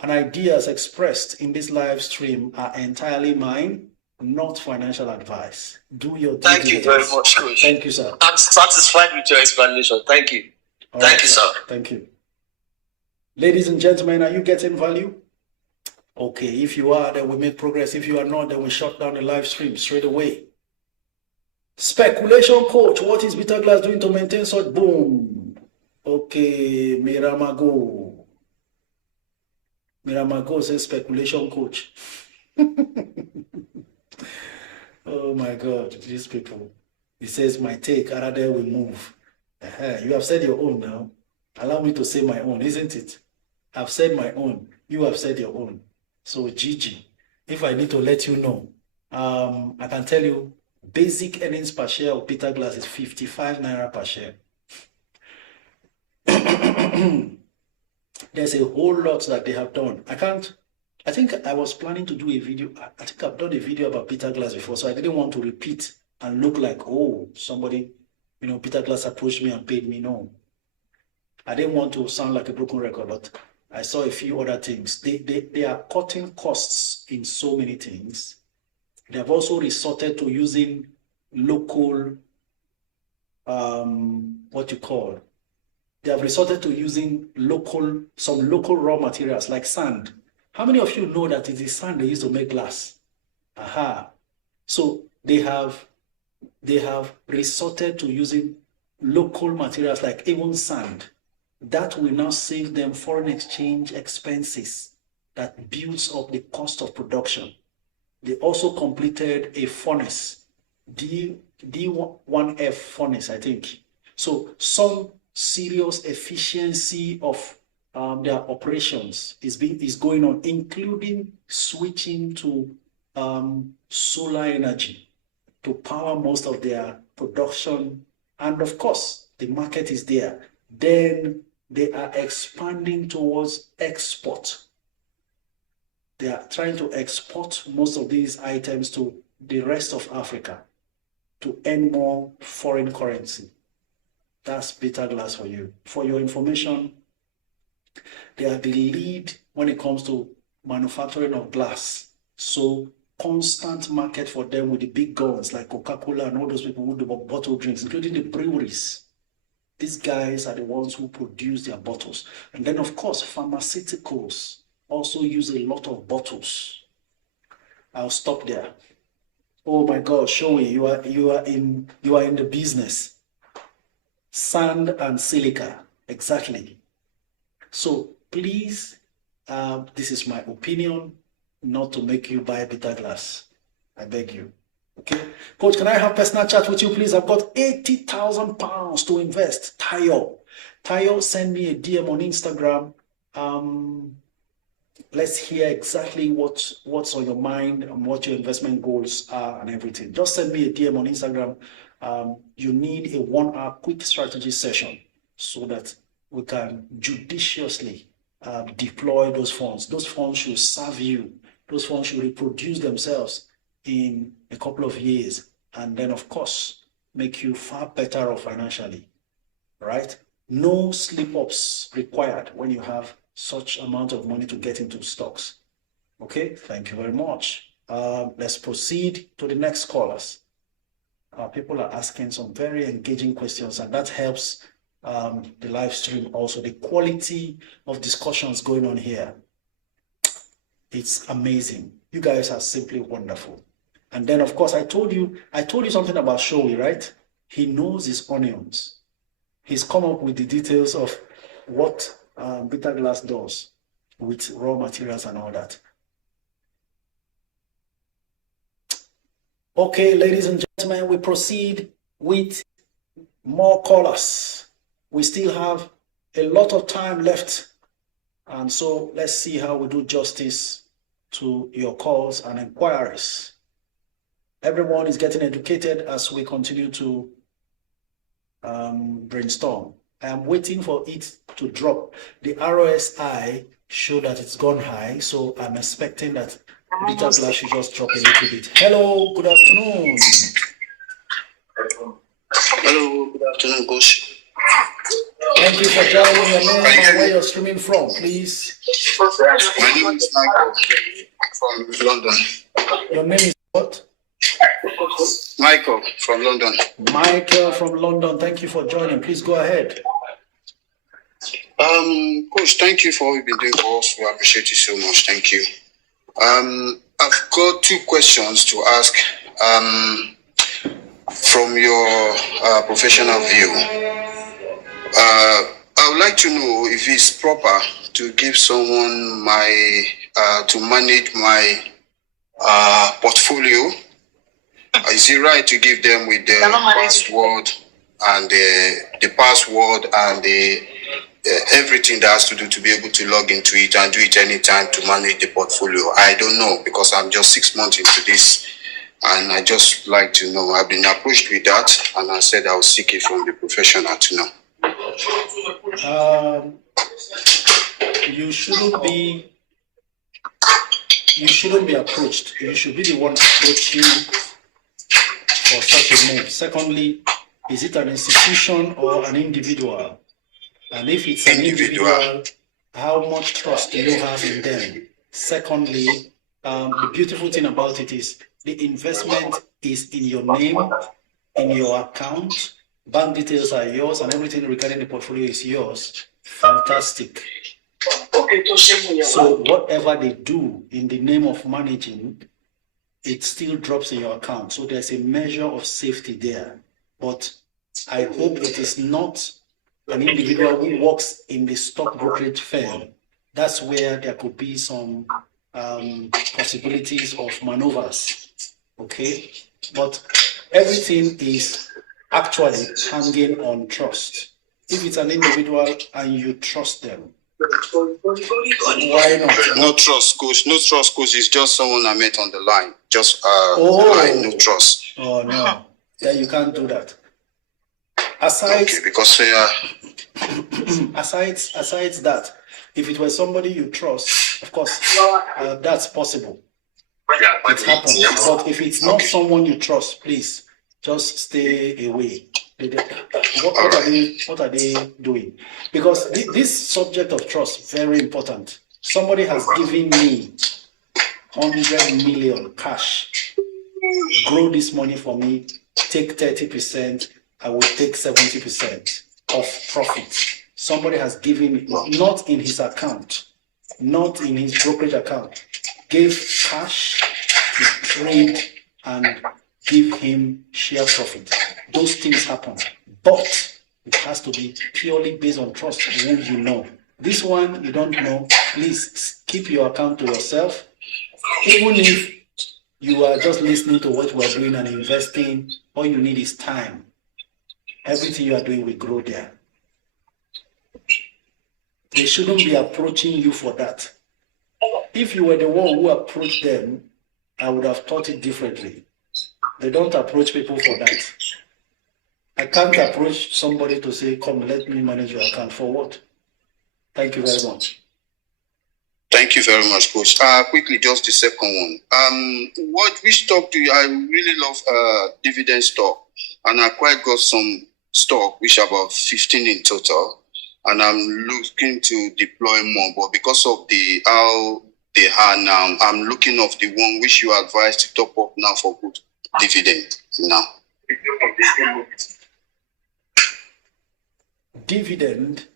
and ideas expressed in this live stream are entirely mine, not financial advice. Do your due Thank you very diligence. much, Coach. Thank you, sir. I'm satisfied with your explanation. Thank you. All Thank right, you, sir. Thank you. Ladies and gentlemen, are you getting value? Okay, if you are, then we make progress. If you are not, then we shut down the live stream straight away. Speculation coach, what is bitter glass doing to maintain such boom? Okay, Miramago. Miramago says speculation coach. Oh my God, these people. He says, my take, Aradel will move. You have said your own now. Allow me to say my own, isn't it? I've said my own. You have said your own. So, Gigi, if I need to let you know, I can tell you basic earnings per share of Peter Glass is 55 naira per share. There's a whole lot that they have done. I think I was planning to do a video. I think I've done a video about Peter Glass before, so I didn't want to repeat and look like, oh, somebody, Peter Glass approached me and paid me. No. I didn't want to sound like a broken record, but I saw a few other things. They are cutting costs in so many things. They have also resorted to using local, they have resorted to using some local raw materials like sand. How many of you know that it is sand they use to make glass? Aha. So they have resorted to using local materials like even sand. That will now save them foreign exchange expenses that builds up the cost of production. They also completed a furnace, D1F furnace, I think. So some serious efficiency of their operations is going on, including switching to solar energy to power most of their production. And of course, the market is there. Then they are expanding towards export. They are trying to export most of these items to the rest of Africa to earn more foreign currency. That's Peter Glass for you. For your information, they are the lead when it comes to manufacturing of glass. So constant market for them with the big guns like Coca-Cola and all those people who do bottle drinks, including the breweries. These guys are the ones who produce their bottles. And then, of course, pharmaceuticals also use a lot of bottles. I'll stop there. Oh my God, Shoei, you are in the business. Sand and silica, exactly. So please, this is my opinion, not to make you buy Peter Glass. I beg you. Okay, Coach, can I have personal chat with you, please? I've got 80,000 pounds to invest. Tayo, send me a DM on Instagram. Let's hear exactly what's on your mind and what your investment goals are and everything. Just send me a DM on Instagram. You need a 1-hour quick strategy session so that we can judiciously deploy those funds. Those funds should serve you. Those funds should reproduce themselves in a couple of years, and then of course make you far better off financially, right? No slip-ups required when you have such amount of money to get into stocks. Okay, thank you very much. Let's proceed to the next callers. People are asking some very engaging questions, and that helps the live stream also. The quality of discussions going on here, it's amazing. You guys are simply wonderful. And then, of course, I told you something about Shoei, right? He knows his onions. He's come up with the details of what Peter Glass does with raw materials and all that. Okay, ladies and gentlemen, we proceed with more callers. We still have a lot of time left. And so let's see how we do justice to your calls and inquiries. Everyone is getting educated as we continue to brainstorm. I am waiting for it to drop. The RSI show that it's gone high, so I'm expecting that Peter Glass should just drop a little bit. Hello, good afternoon. Hello, good afternoon, Coach. Thank you for joining. Your name and where you're streaming from, please. My name is Michael from London. Your name is what? Michael from London. Michael from London. Thank you for joining. Please go ahead. Coach, thank you for all you've been doing for us. We appreciate you so much. Thank you. I've got 2 questions to ask from your professional view. I would like to know if it's proper to give someone to manage my portfolio. Is it right to give them with the password and the password and the everything that has to do to be able to log into it and do it anytime to manage the portfolio. I don't know, because I'm just 6 months into this, and I just like to know. I've been approached with that, and I said I will seek it from the professional to know. You shouldn't be approached. You should be the one approaching for such a move. Secondly, is it an institution or an individual? And if it's an individual, how much trust do you have in them? Secondly, the beautiful thing about it is the investment is in your name, in your account, bank details are yours, and everything regarding the portfolio is yours. Fantastic. So whatever they do in the name of managing, it still drops in your account. So there's a measure of safety there. But I hope it is not an individual who works in the stock brokerage firm. That's where there could be some possibilities of maneuvers. Okay? But everything is actually hanging on trust. If it's an individual and you trust them, why not? No trust, coach. No trust, coach. It's just someone I met on the line. Just line, no trust. Oh no, yeah, you can't do that. Aside, okay, because aside that, if it was somebody you trust, of course, that's possible. It happens. But if it's not someone you trust, please just stay away. What are they doing? Because this subject of trust, very important. Somebody has given me 100 million cash. Grow this money for me. Take 30%. I will take 70% of profit. Somebody has given me, not in his account, not in his brokerage account, gave cash to trade and give him share profit. Those things happen, but it has to be purely based on trust. Who you know. This one you don't know, please keep your account to yourself. Even if you are just listening to what we're doing and investing, all you need is time. Everything you are doing will grow there. They shouldn't be approaching you for that. If you were the one who approached them, I would have thought it differently. They don't approach people for that. I can't approach somebody to say, come, let me manage your account. For what? Thank you very much. Thank you very much, coach. Quickly, just the second one. Which stock do you? I really love dividend stock, and I quite got some stock, which are about 15 in total, and I'm looking to deploy more. But because of how they are now, I'm looking of the one which you advise to top up now for good dividend now. Dividend,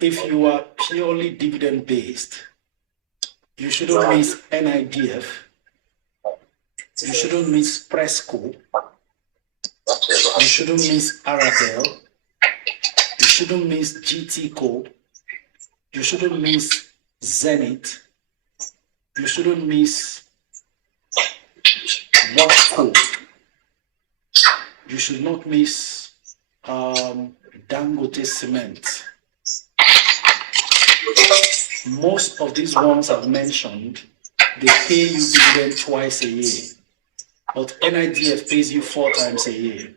if you are purely dividend based, you shouldn't miss NIDF, you shouldn't miss Presco, you shouldn't miss Arabel, you shouldn't miss GTCO, you shouldn't miss Zenith, you shouldn't miss Watco, you should not miss Dangote Cement. Most of these ones I've mentioned, they pay you dividend twice a year, but NIDF pays you 4 times a year.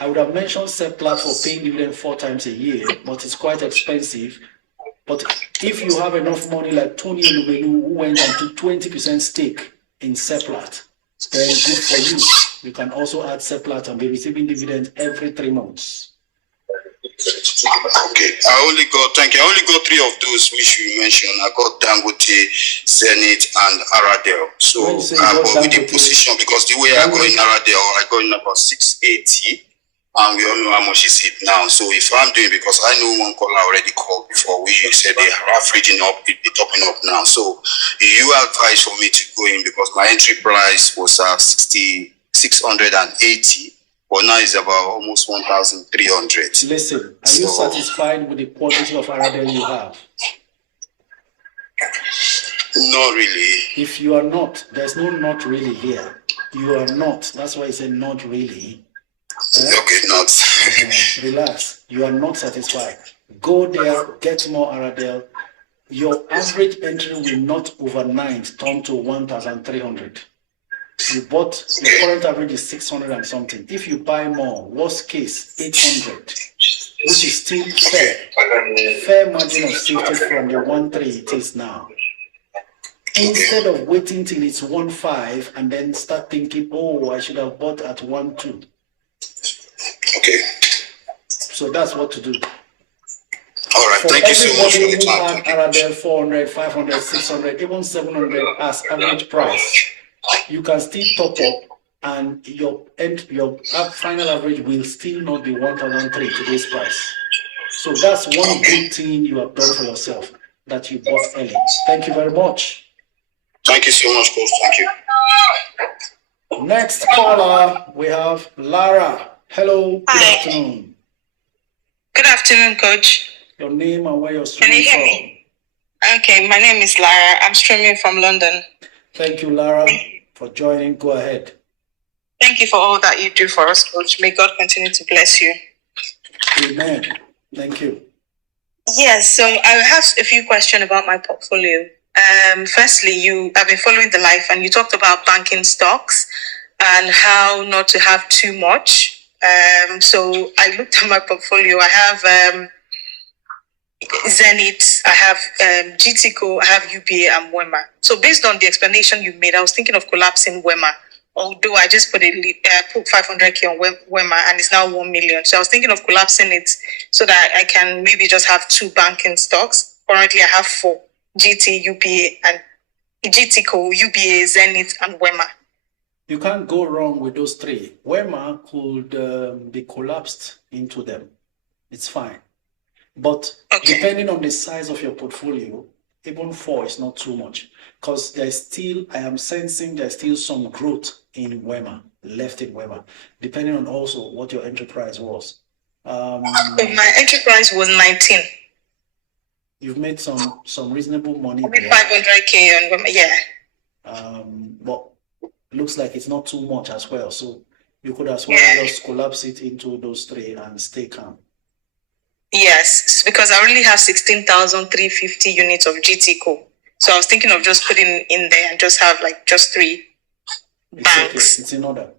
I would have mentioned Seplat for paying dividend 4 times a year, but it's quite expensive. But if you have enough money like Tony Elumelu, who went on to 20% stake in Seplat, then good for you. You can also add Seplat and be receiving dividend every 3 months. Okay, I only got 3 of those which you mentioned. I got Dangote, Zenith, and Aradel. So but with the position, because the way I got in Aradel, I got in about 680, and we all know how much is it now. So if I'm doing, because I know one caller already called before, we said they are averaging up, it be topping up now. So you advise for me to go in, because my entry price was 680. But now it's about almost 1,300. Listen, are you satisfied with the quantity of Aradel you have? Not really. If you are not, there's no not really here. You are not. That's why I said not really. Okay, not. Relax. You are not satisfied. Go there, get more Aradel. Your average entry will not overnight turn to 1,300. You bought, your current average is 600 and something. If you buy more, worst case, 800, which is still fair. Fair margin of safety from the 1.3 it is now. Instead of waiting till it's 1.5 and then start thinking, oh, I should have bought at 1.2. Okay. So that's what to do. All right. For thank you so much for the who time. had Aradel 400, 500, 600, even 700 as average price, you can still top up and your final average will still not be 1,003 today's price. So that's one good thing you have done for yourself, that you bought early. Thank you very much. Thank you so much, Coach. Thank you. Next caller, we have Lara. Hello, good Hi. afternoon. Good afternoon, Coach. Your name and where you're Can you streaming hear from. me? Okay, my name is Lara. I'm streaming from London. Thank you, Lara, for joining. Go ahead. Thank you for all that you do for us, Coach. May God continue to bless you. Amen. Thank you. Yes, so I have a few questions about my portfolio. Firstly, I've been following the life and you talked about banking stocks and how not to have too much. So I looked at my portfolio. I have Zenith, I have GTCO, I have UBA and WEMA. So based on the explanation you made, I was thinking of collapsing WEMA. Although I just put 500K on WEMA and it's now 1 million. So I was thinking of collapsing it so that I can maybe just have 2 banking stocks. Currently I have 4, GT, UBA and GTCO, UBA, Zenith and WEMA. You can't go wrong with those 3. WEMA could be collapsed into them. It's fine. But depending on the size of your portfolio, even 4 is not too much. Because I am sensing there's still some growth in WEMA, left in WEMA, depending on also what your enterprise was. My enterprise was 19. You've made some reasonable money there. 500K on WEMA, yeah. But looks like it's not too much as well. So you could as well just collapse it into those 3 and stay calm. Yes, because I only have 16,350 units of GTCO. So I was thinking of just putting in there and just have just 3 banks. Okay. It's in order.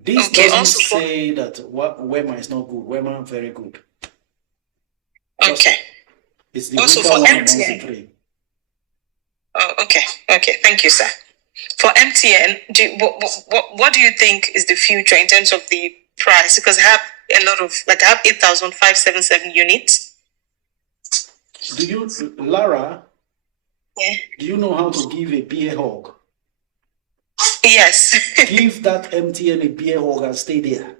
This doesn't say that WEMA is not good. WEMA very good. Okay. It's the also for MTN. Oh, okay. Okay. Thank you, sir. For MTN, what do you think is the future in terms of the price? Because I have a lot of, I have 8,577 units. Do you, Lara? Yeah. Do you know how to give a beer hug? Yes. Give that MTN a beer hug and stay there.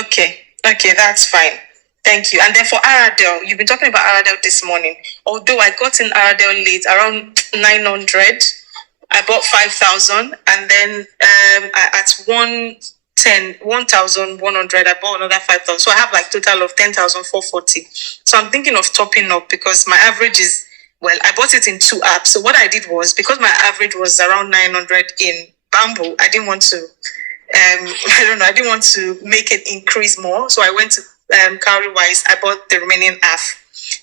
Okay, that's fine. Thank you. And then for Aradel, you've been talking about Aradel this morning. Although I got in Aradel late, around 900, I bought 5,000, and then at 1,100, I bought another 5,000. So I have total of 10,440. So I'm thinking of topping up because my average is, I bought it in 2 apps. So what I did was, because my average was around 900 in Bamboo, I didn't want to, I didn't want to make it increase more. So I went to Cowrywise, I bought the remaining half.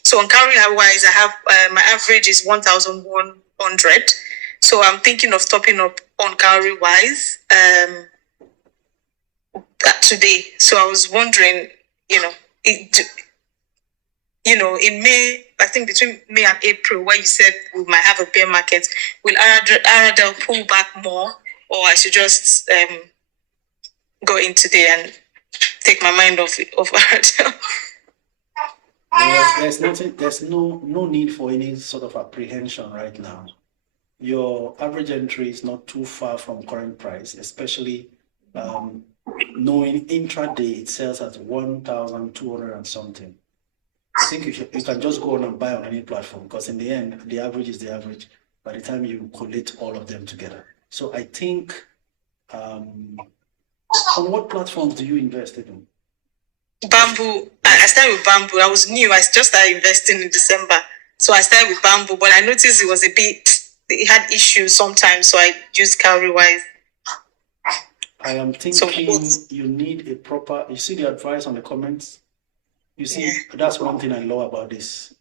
So on Cowrywise, I have, my average is 1,100. So I'm thinking of topping up on Cowrywise today. So I was wondering, in May, I think between May and April, where you said we might have a bear market, will Aradel pull back more, or I should just go in today and take my mind off Aradel? There's no need for any sort of apprehension right now. Your average entry is not too far from current price, especially knowing intraday it sells at 1,200 and something. I think you can just go on and buy on any platform, because in the end, the average is the average by the time you collate all of them together. So I think, on what platforms do you invest in? Bamboo. I started with Bamboo. I was new. I just started investing in December. So I started with Bamboo, but I noticed it had issues sometimes, so I used Cowrywise. I am So thinking you need a proper, you see the advice on the comments? You see, that's one thing I love about this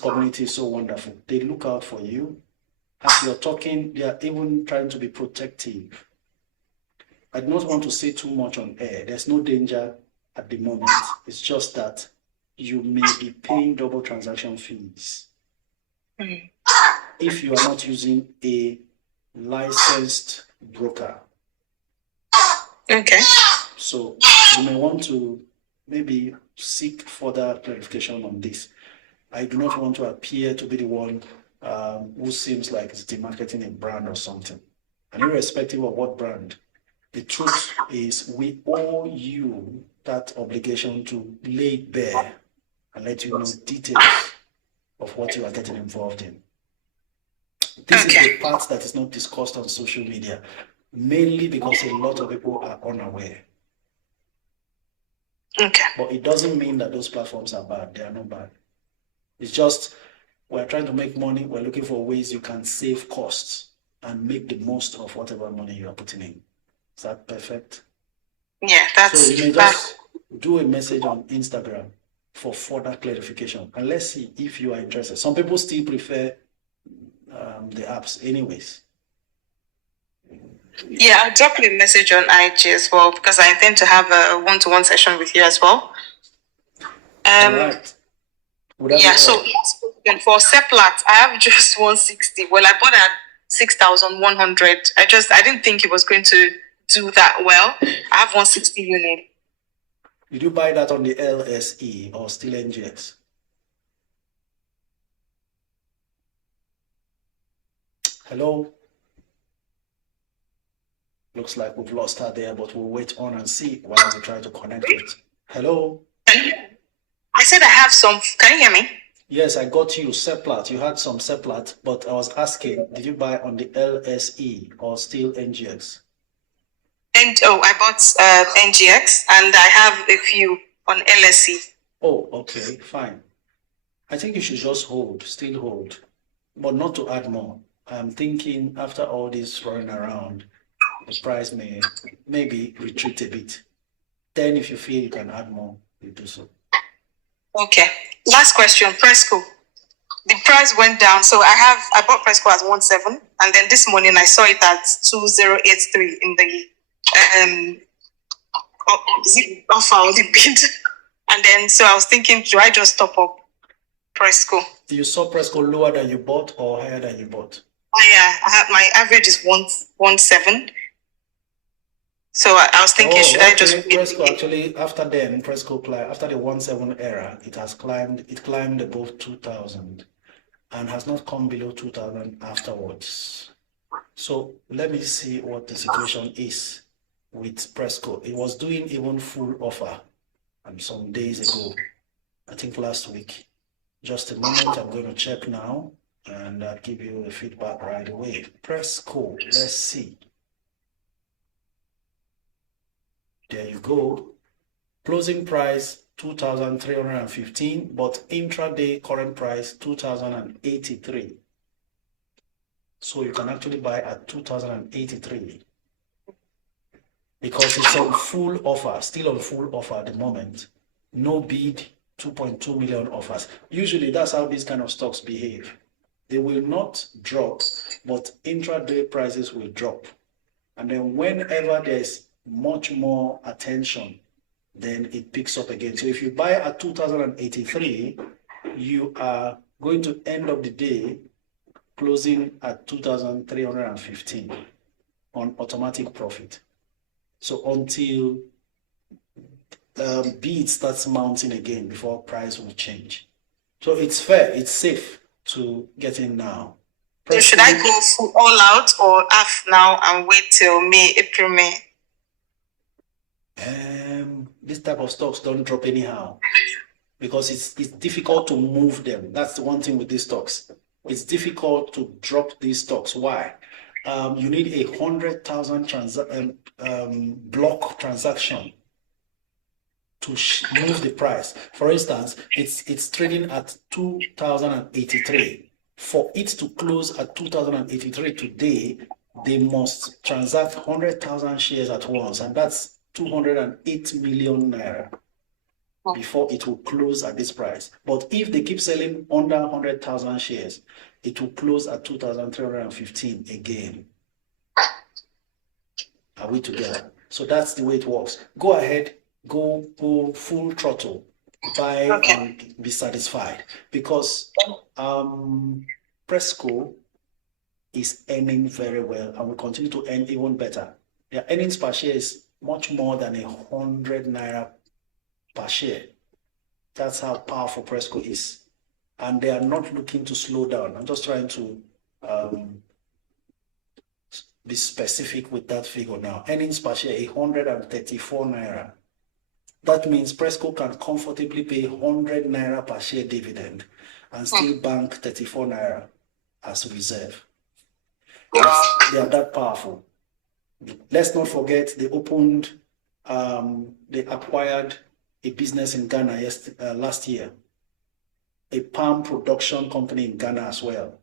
community is so wonderful. They look out for you. As you're talking, they are even trying to be protective. I do not want to say too much on air. There's no danger at the moment. It's just that you may be paying double transaction fees if you are not using a licensed broker. Okay. So you may want to maybe seek further clarification on this. I do not want to appear to be the one who seems like it's demarketing a brand or something. And irrespective of what brand, the truth is we owe you that obligation to lay bare and let you know details of what you are getting involved in. This is the part that is not discussed on social media, mainly because a lot of people are unaware. Okay. But it doesn't mean that those platforms are bad. They are not bad. It's just we're trying to make money. We're looking for ways you can save costs and make the most of whatever money you are putting in. Is that perfect? Yeah, that's... So you may just do a message on Instagram for further clarification. And let's see if you are interested. Some people still prefer the apps anyways. Yeah, I'll drop you a message on IG as well because I intend to have a one-to-one session with you as well. All right. Yeah, so for Seplat, I have just 160. Well, I bought at 6,100. I didn't think it was going to do that well. I have 160 unit. Did you buy that on the LSE or still NGX? Hello? Looks like we've lost her there, but we'll wait on and see while we try to connect it. Hello? I said I have some. Can you hear me? Yes, I got you. Seplat. You had some Seplat, but I was asking, did you buy on the LSE or still NGX? And I bought NGX and I have a few on LSE. Oh, okay, fine. I think you should just still hold, but not to add more. I'm thinking after all this running around, the price may maybe retreat a bit. Then if you feel you can add more, you do so. Okay. Last question, Presco. The price went down. So I bought Presco at 1.7 and then this morning I saw it at 2.083 in the offer or the bid. And then so I was thinking, do I just top up Presco? You saw Presco lower than you bought or higher than you bought? Yeah, my average is 1.7. So I was thinking, should I just... Presco actually, after the 1.7 era, it climbed above 2,000 and has not come below 2,000 afterwards. So let me see what the situation is with Presco. It was doing even full offer some days ago, I think last week. Just a moment, I'm going to check now and I'll give you a feedback right away. Presco, let's see. There you go. Closing price 2,315, but intraday current price 2,083. So you can actually buy at 2,083 because it's on full offer, still on full offer at the moment. No bid, 2.2 million offers. Usually that's how these kind of stocks behave. They will not drop, but intraday prices will drop. And then whenever there's much more attention, then it picks up again. So if you buy at 2,083, you are going to end of the day closing at 2,315 on automatic profit. So until bid starts mounting again before price will change. So it's fair, it's safe to get in now. So should I go full all out or half now and wait till April, May? This type of stocks don't drop anyhow because it's difficult to move them. That's the one thing with these stocks. It's difficult to drop these stocks. Why? You need 100,000 block transaction to move the price. For instance, it's trading at 2,083. For it to close at 2,083 today, they must transact 100,000 shares at once, and that's 208 million naira before it will close at this price. But if they keep selling under 100,000 shares, it will close at 2,315 again. Are we together? So that's the way it works. Go ahead, go full throttle, buy and be satisfied, because Presco is earning very well and will continue to earn even better. Their earnings per share is much more than 100 naira per share. That's how powerful Presco is. And they are not looking to slow down. I'm just trying to be specific with that figure now. Earnings per share, 134 naira. That means Presco can comfortably pay 100 naira per share dividend and still bank 34 naira as reserve. They are that powerful. Let's not forget they acquired a business in Ghana last year, a palm production company in Ghana as well.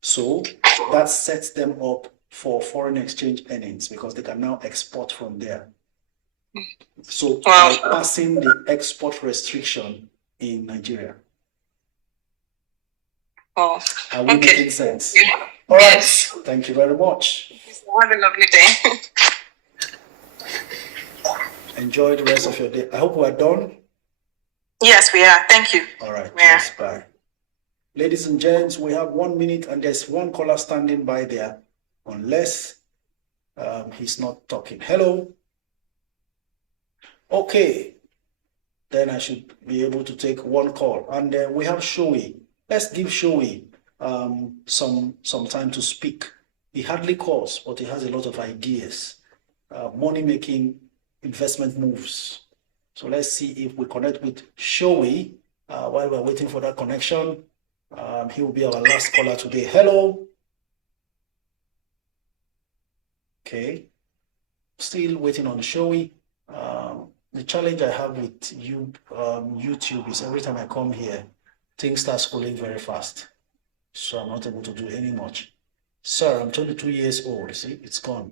So that sets them up for foreign exchange earnings because they can now export from there. So by passing the export restriction in Nigeria. Are we making sense? All right. Thank you very much. Have a lovely day. Enjoy the rest of your day. I hope we are done. Yes, we are. Thank you. All right. Yes, bye. Ladies and gents, we have 1 minute and there's one caller standing by there, unless he's not talking. Hello. Okay. Then I should be able to take one call. And we have Shoei. Let's give Shoei some time to speak. He hardly calls, but he has a lot of ideas, money-making investment moves. So let's see if we connect with Shoei while we're waiting for that connection. He will be our last caller today. Hello. Okay. Still waiting on Shoei. The challenge I have with you, YouTube is every time I come here, things start scrolling very fast. So I'm not able to do any much. Sir, I'm 22 years old. See, it's gone.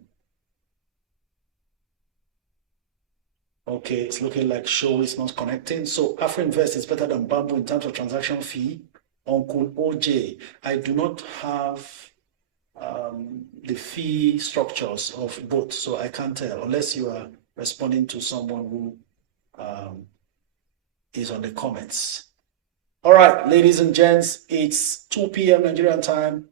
Okay, it's looking like Show is not connecting. So AfroInvest is better than Bamboo in terms of transaction fee. Uncle OJ, I do not have the fee structures of both, so I can't tell unless you are responding to someone who is on the comments. All right, ladies and gents, it's 2 p.m. Nigerian time.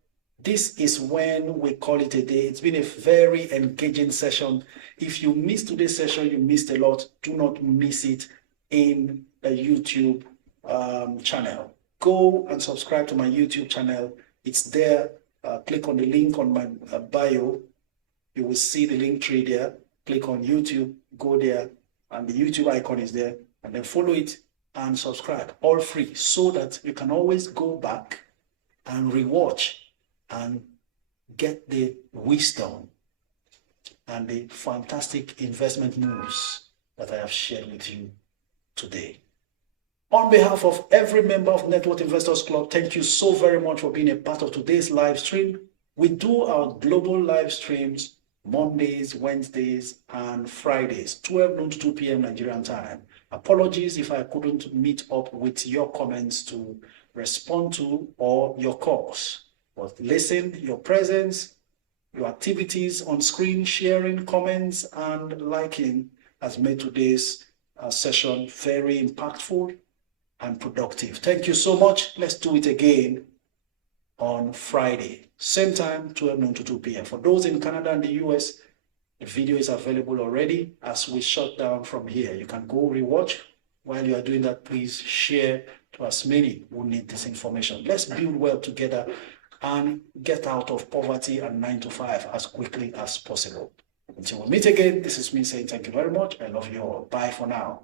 This is when we call it a day. It's been a very engaging session. If you missed today's session, you missed a lot. Do not miss it in the YouTube channel. Go and subscribe to my YouTube channel. It's there. Click on the link on my bio. You will see the link tree there. Click on YouTube, go there, and the YouTube icon is there. And then follow it and subscribe, all free, so that you can always go back and rewatch and get the wisdom and the fantastic investment moves that I have shared with you today. On behalf of every member of Network Investors Club, thank you so very much for being a part of today's live stream. We do our global live streams Mondays, Wednesdays, and Fridays, 12 noon to 2 p.m. Nigerian time. Apologies if I couldn't meet up with your comments to respond to or your calls. But listen, your presence, your activities on screen, sharing, comments, and liking has made today's session very impactful and productive. Thank you so much. Let's do it again on Friday. Same time, 12 noon to 2 p.m. For those in Canada and the US, the video is available already as we shut down from here. You can go rewatch. While you are doing that, please share to as many who need this information. Let's build wealth together and get out of poverty and 9 to 5 as quickly as possible. Until we meet again, this is me saying thank you very much. I love you all. Bye for now.